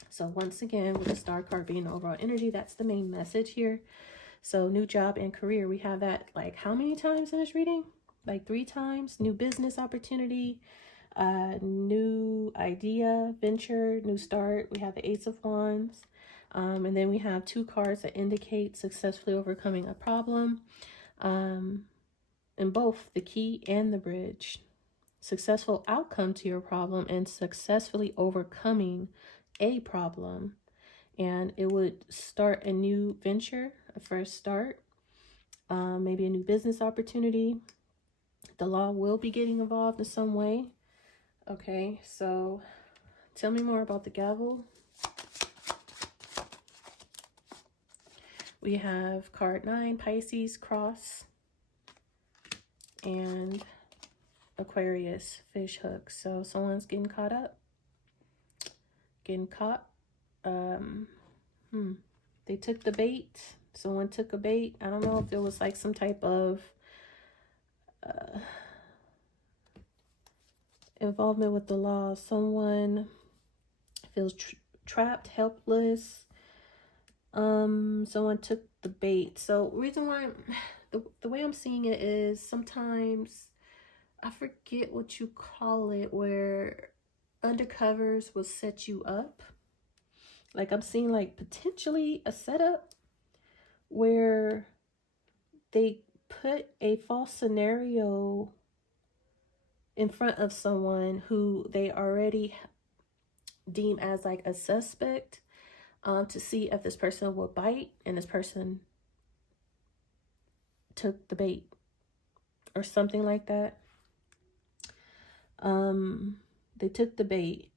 So once again, with the star card being the overall energy, that's the main message here. So new job and career, we have that like how many times in this reading? Like 3 times. New business opportunity, new idea, venture, new start. We have the Ace of Wands. And then we have 2 cards that indicate successfully overcoming a problem. In both the key and the bridge. Successful outcome to your problem and successfully overcoming a problem. And it would start a new venture, a fresh start, maybe a new business opportunity. The law will be getting involved in some way. Okay, so tell me more about the gavel. We have card 9, Pisces, cross, and Aquarius, fish hook. So someone's getting caught up, getting caught. They took the bait. Someone took a bait. I don't know if there was like some type of involvement with the law. Someone feels trapped, helpless. Someone took the bait. So reason why the way I'm seeing it is sometimes I forget what you call it, where undercovers will set you up. Like I'm seeing like potentially a setup where they put a false scenario in front of someone who they already deem as like a suspect, to see if this person will bite, and this person took the bait or something like that. They took the bait.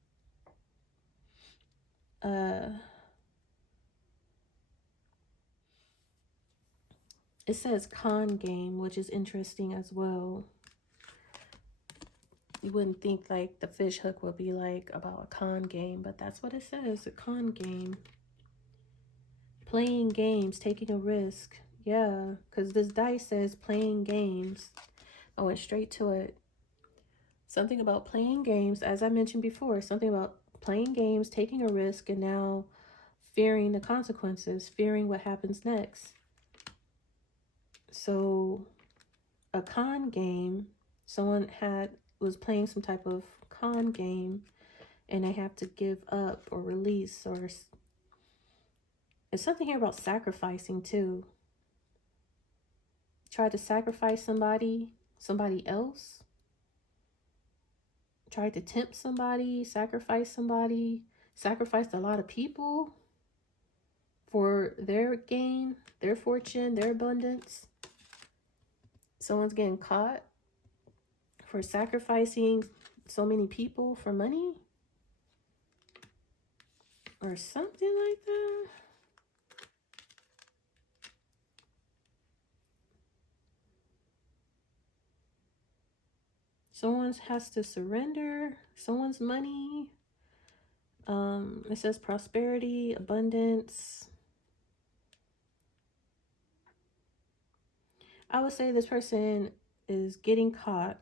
It says con game, which is interesting as well. You wouldn't think like the fish hook would be like about a con game, but that's what it says, a con game. Playing games, taking a risk. Yeah, because this dice says playing games. I went straight to it. Something about playing games, as I mentioned before, something about playing games, taking a risk, and now fearing the consequences, fearing what happens next. So a con game, someone was playing some type of con game, and they have to give up or release, or it's something here about sacrificing too. Tried to sacrifice somebody else. Tried to tempt somebody, sacrificed a lot of people for their gain, their fortune, their abundance. Someone's getting caught for sacrificing so many people for money or something like that. Someone has to surrender someone's money. It says prosperity, abundance. I would say this person is getting caught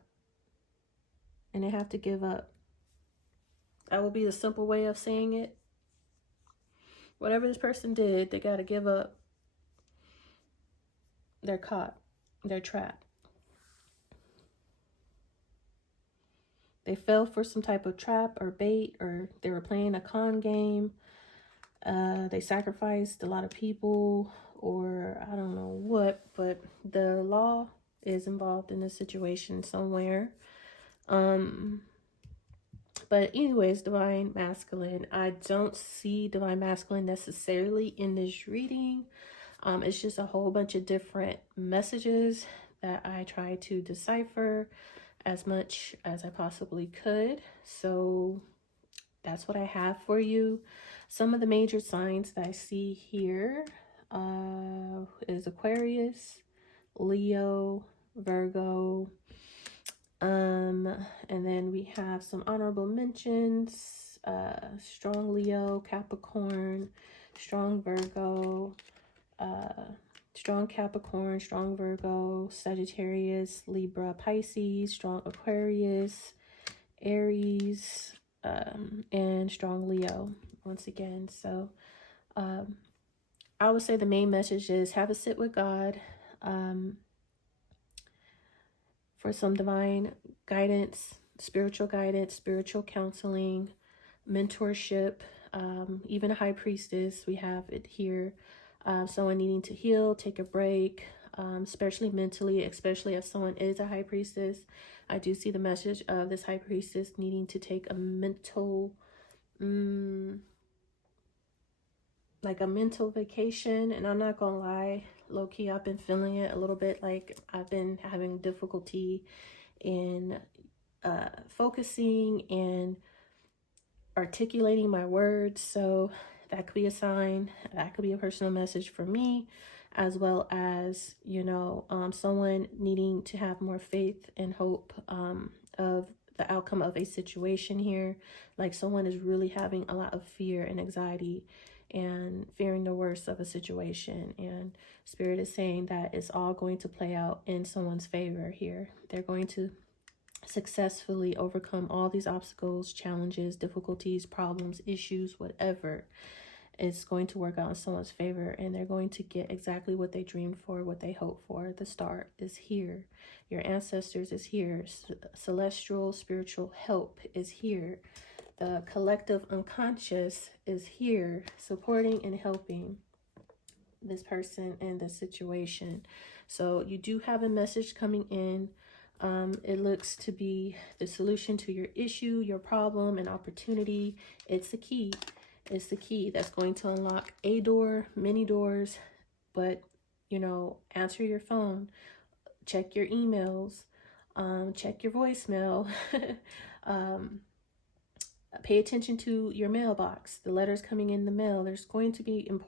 and they have to give up. That would be the simple way of saying it. Whatever this person did, they got to give up. They're caught. They're trapped. They fell for some type of trap or bait, or they were playing a con game. They sacrificed a lot of people, or I don't know what, but the law is involved in this situation somewhere. But anyways, divine masculine. I don't see divine masculine necessarily in this reading. It's just a whole bunch of different messages that I try to decipher as much as I possibly could. So that's what I have for you. Some of the major signs that I see here is Aquarius, Leo, Virgo, and then we have some honorable mentions, strong Leo, Capricorn, strong Virgo, strong Capricorn, strong Virgo, Sagittarius, Libra, Pisces, strong Aquarius, Aries, and strong Leo once again. So I would say the main message is have a sit with God for some divine guidance, spiritual counseling, mentorship, even a high priestess. We have it here. Someone needing to heal, take a break, especially mentally, especially if someone is a high priestess. I do see the message of this high priestess needing to take a mental, like a mental vacation. And I'm not gonna lie, low-key, I've been feeling it a little bit. Like I've been having difficulty in focusing and articulating my words. So that could be a sign. That could be a personal message for me, as well as, you know, someone needing to have more faith and hope of the outcome of a situation here. Like someone is really having a lot of fear and anxiety and fearing the worst of a situation. And Spirit is saying that it's all going to play out in someone's favor here. They're going to successfully overcome all these obstacles, challenges, difficulties, problems, issues, whatever. It's going to work out in someone's favor, and they're going to get exactly what they dreamed for, what they hoped for. The star is here. Your ancestors is here. Celestial spiritual help is here. The collective unconscious is here, supporting and helping this person in this situation. So you do have a message coming in. It looks to be the solution to your issue, your problem, and opportunity. It's the key. It's the key that's going to unlock a door, many doors. But, you know, answer your phone, check your emails, check your voicemail, pay attention to your mailbox, the letters coming in the mail. There's going to be an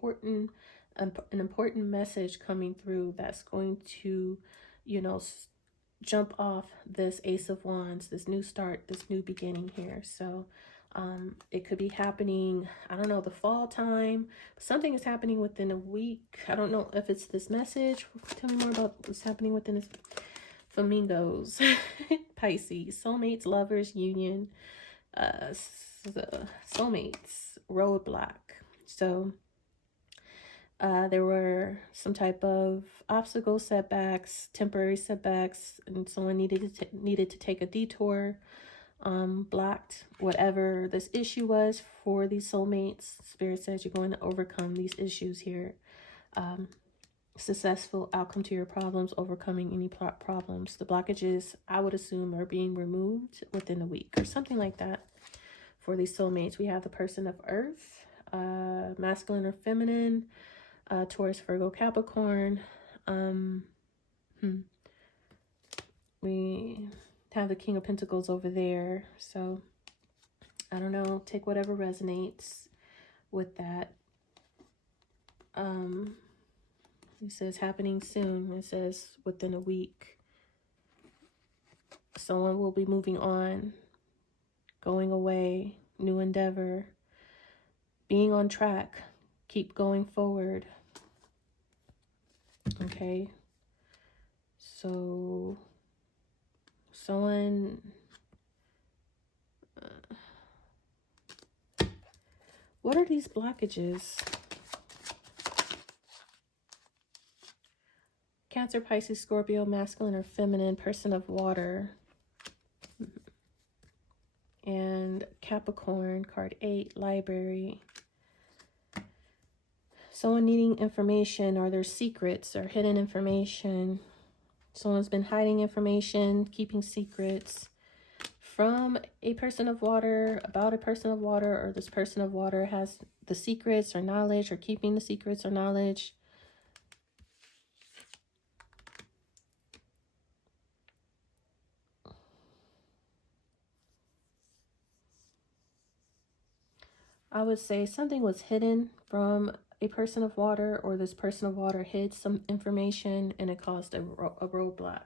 important message coming through that's going to, you know, jump off this Ace of Wands, this new start, this new beginning here. So it could be happening, I don't know, the fall time. Something is happening within a week. I don't know if it's this message. Tell me more about what's happening within this. Flamingos, Pisces, soulmates, lovers, union, soulmates, roadblock. So there were some type of obstacle setbacks, temporary setbacks, and someone needed to take a detour, blocked whatever this issue was for these soulmates. Spirit says you're going to overcome these issues here. Successful outcome to your problems, overcoming any problems. The blockages, I would assume, are being removed within a week or something like that. For these soulmates, we have the person of Earth, masculine or feminine, Taurus, Virgo, Capricorn. We have the King of Pentacles over there. So, I don't know. Take whatever resonates with that. It says happening soon. It says within a week. Someone will be moving on, going away, new endeavor, being on track, keep going forward. Okay. So someone what are these blockages? Cancer, Pisces, Scorpio, masculine or feminine, person of water. And Capricorn, card 8, library. Someone needing information, or their secrets or hidden information. Someone's been hiding information, keeping secrets from a person of water, about a person of water, or this person of water has the secrets or knowledge, or keeping the secrets or knowledge. I would say something was hidden from a person of water, or this person of water hid some information and it caused a roadblock,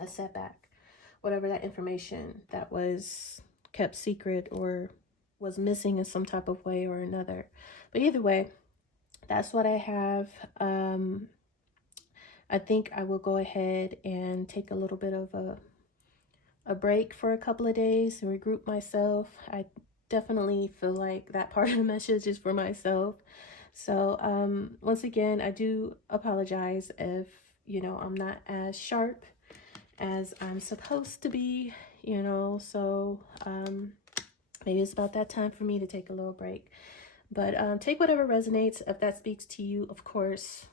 a setback, whatever that information that was kept secret or was missing in some type of way or another. But either way, that's what I have. I think I will go ahead and take a little bit of a break for a couple of days and regroup myself. I definitely feel like that part of the message is for myself. So once again, I do apologize if, you know, I'm not as sharp as I'm supposed to be, you know. So maybe it's about that time for me to take a little break. But take whatever resonates. If that speaks to you, of course,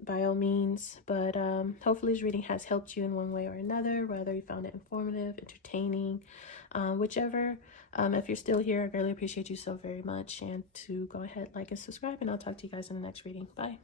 by all means. But hopefully this reading has helped you in one way or another, whether you found it informative, entertaining, whichever. If you're still here, I really appreciate you so very much. And to go ahead, like and subscribe, and I'll talk to you guys in the next reading. Bye.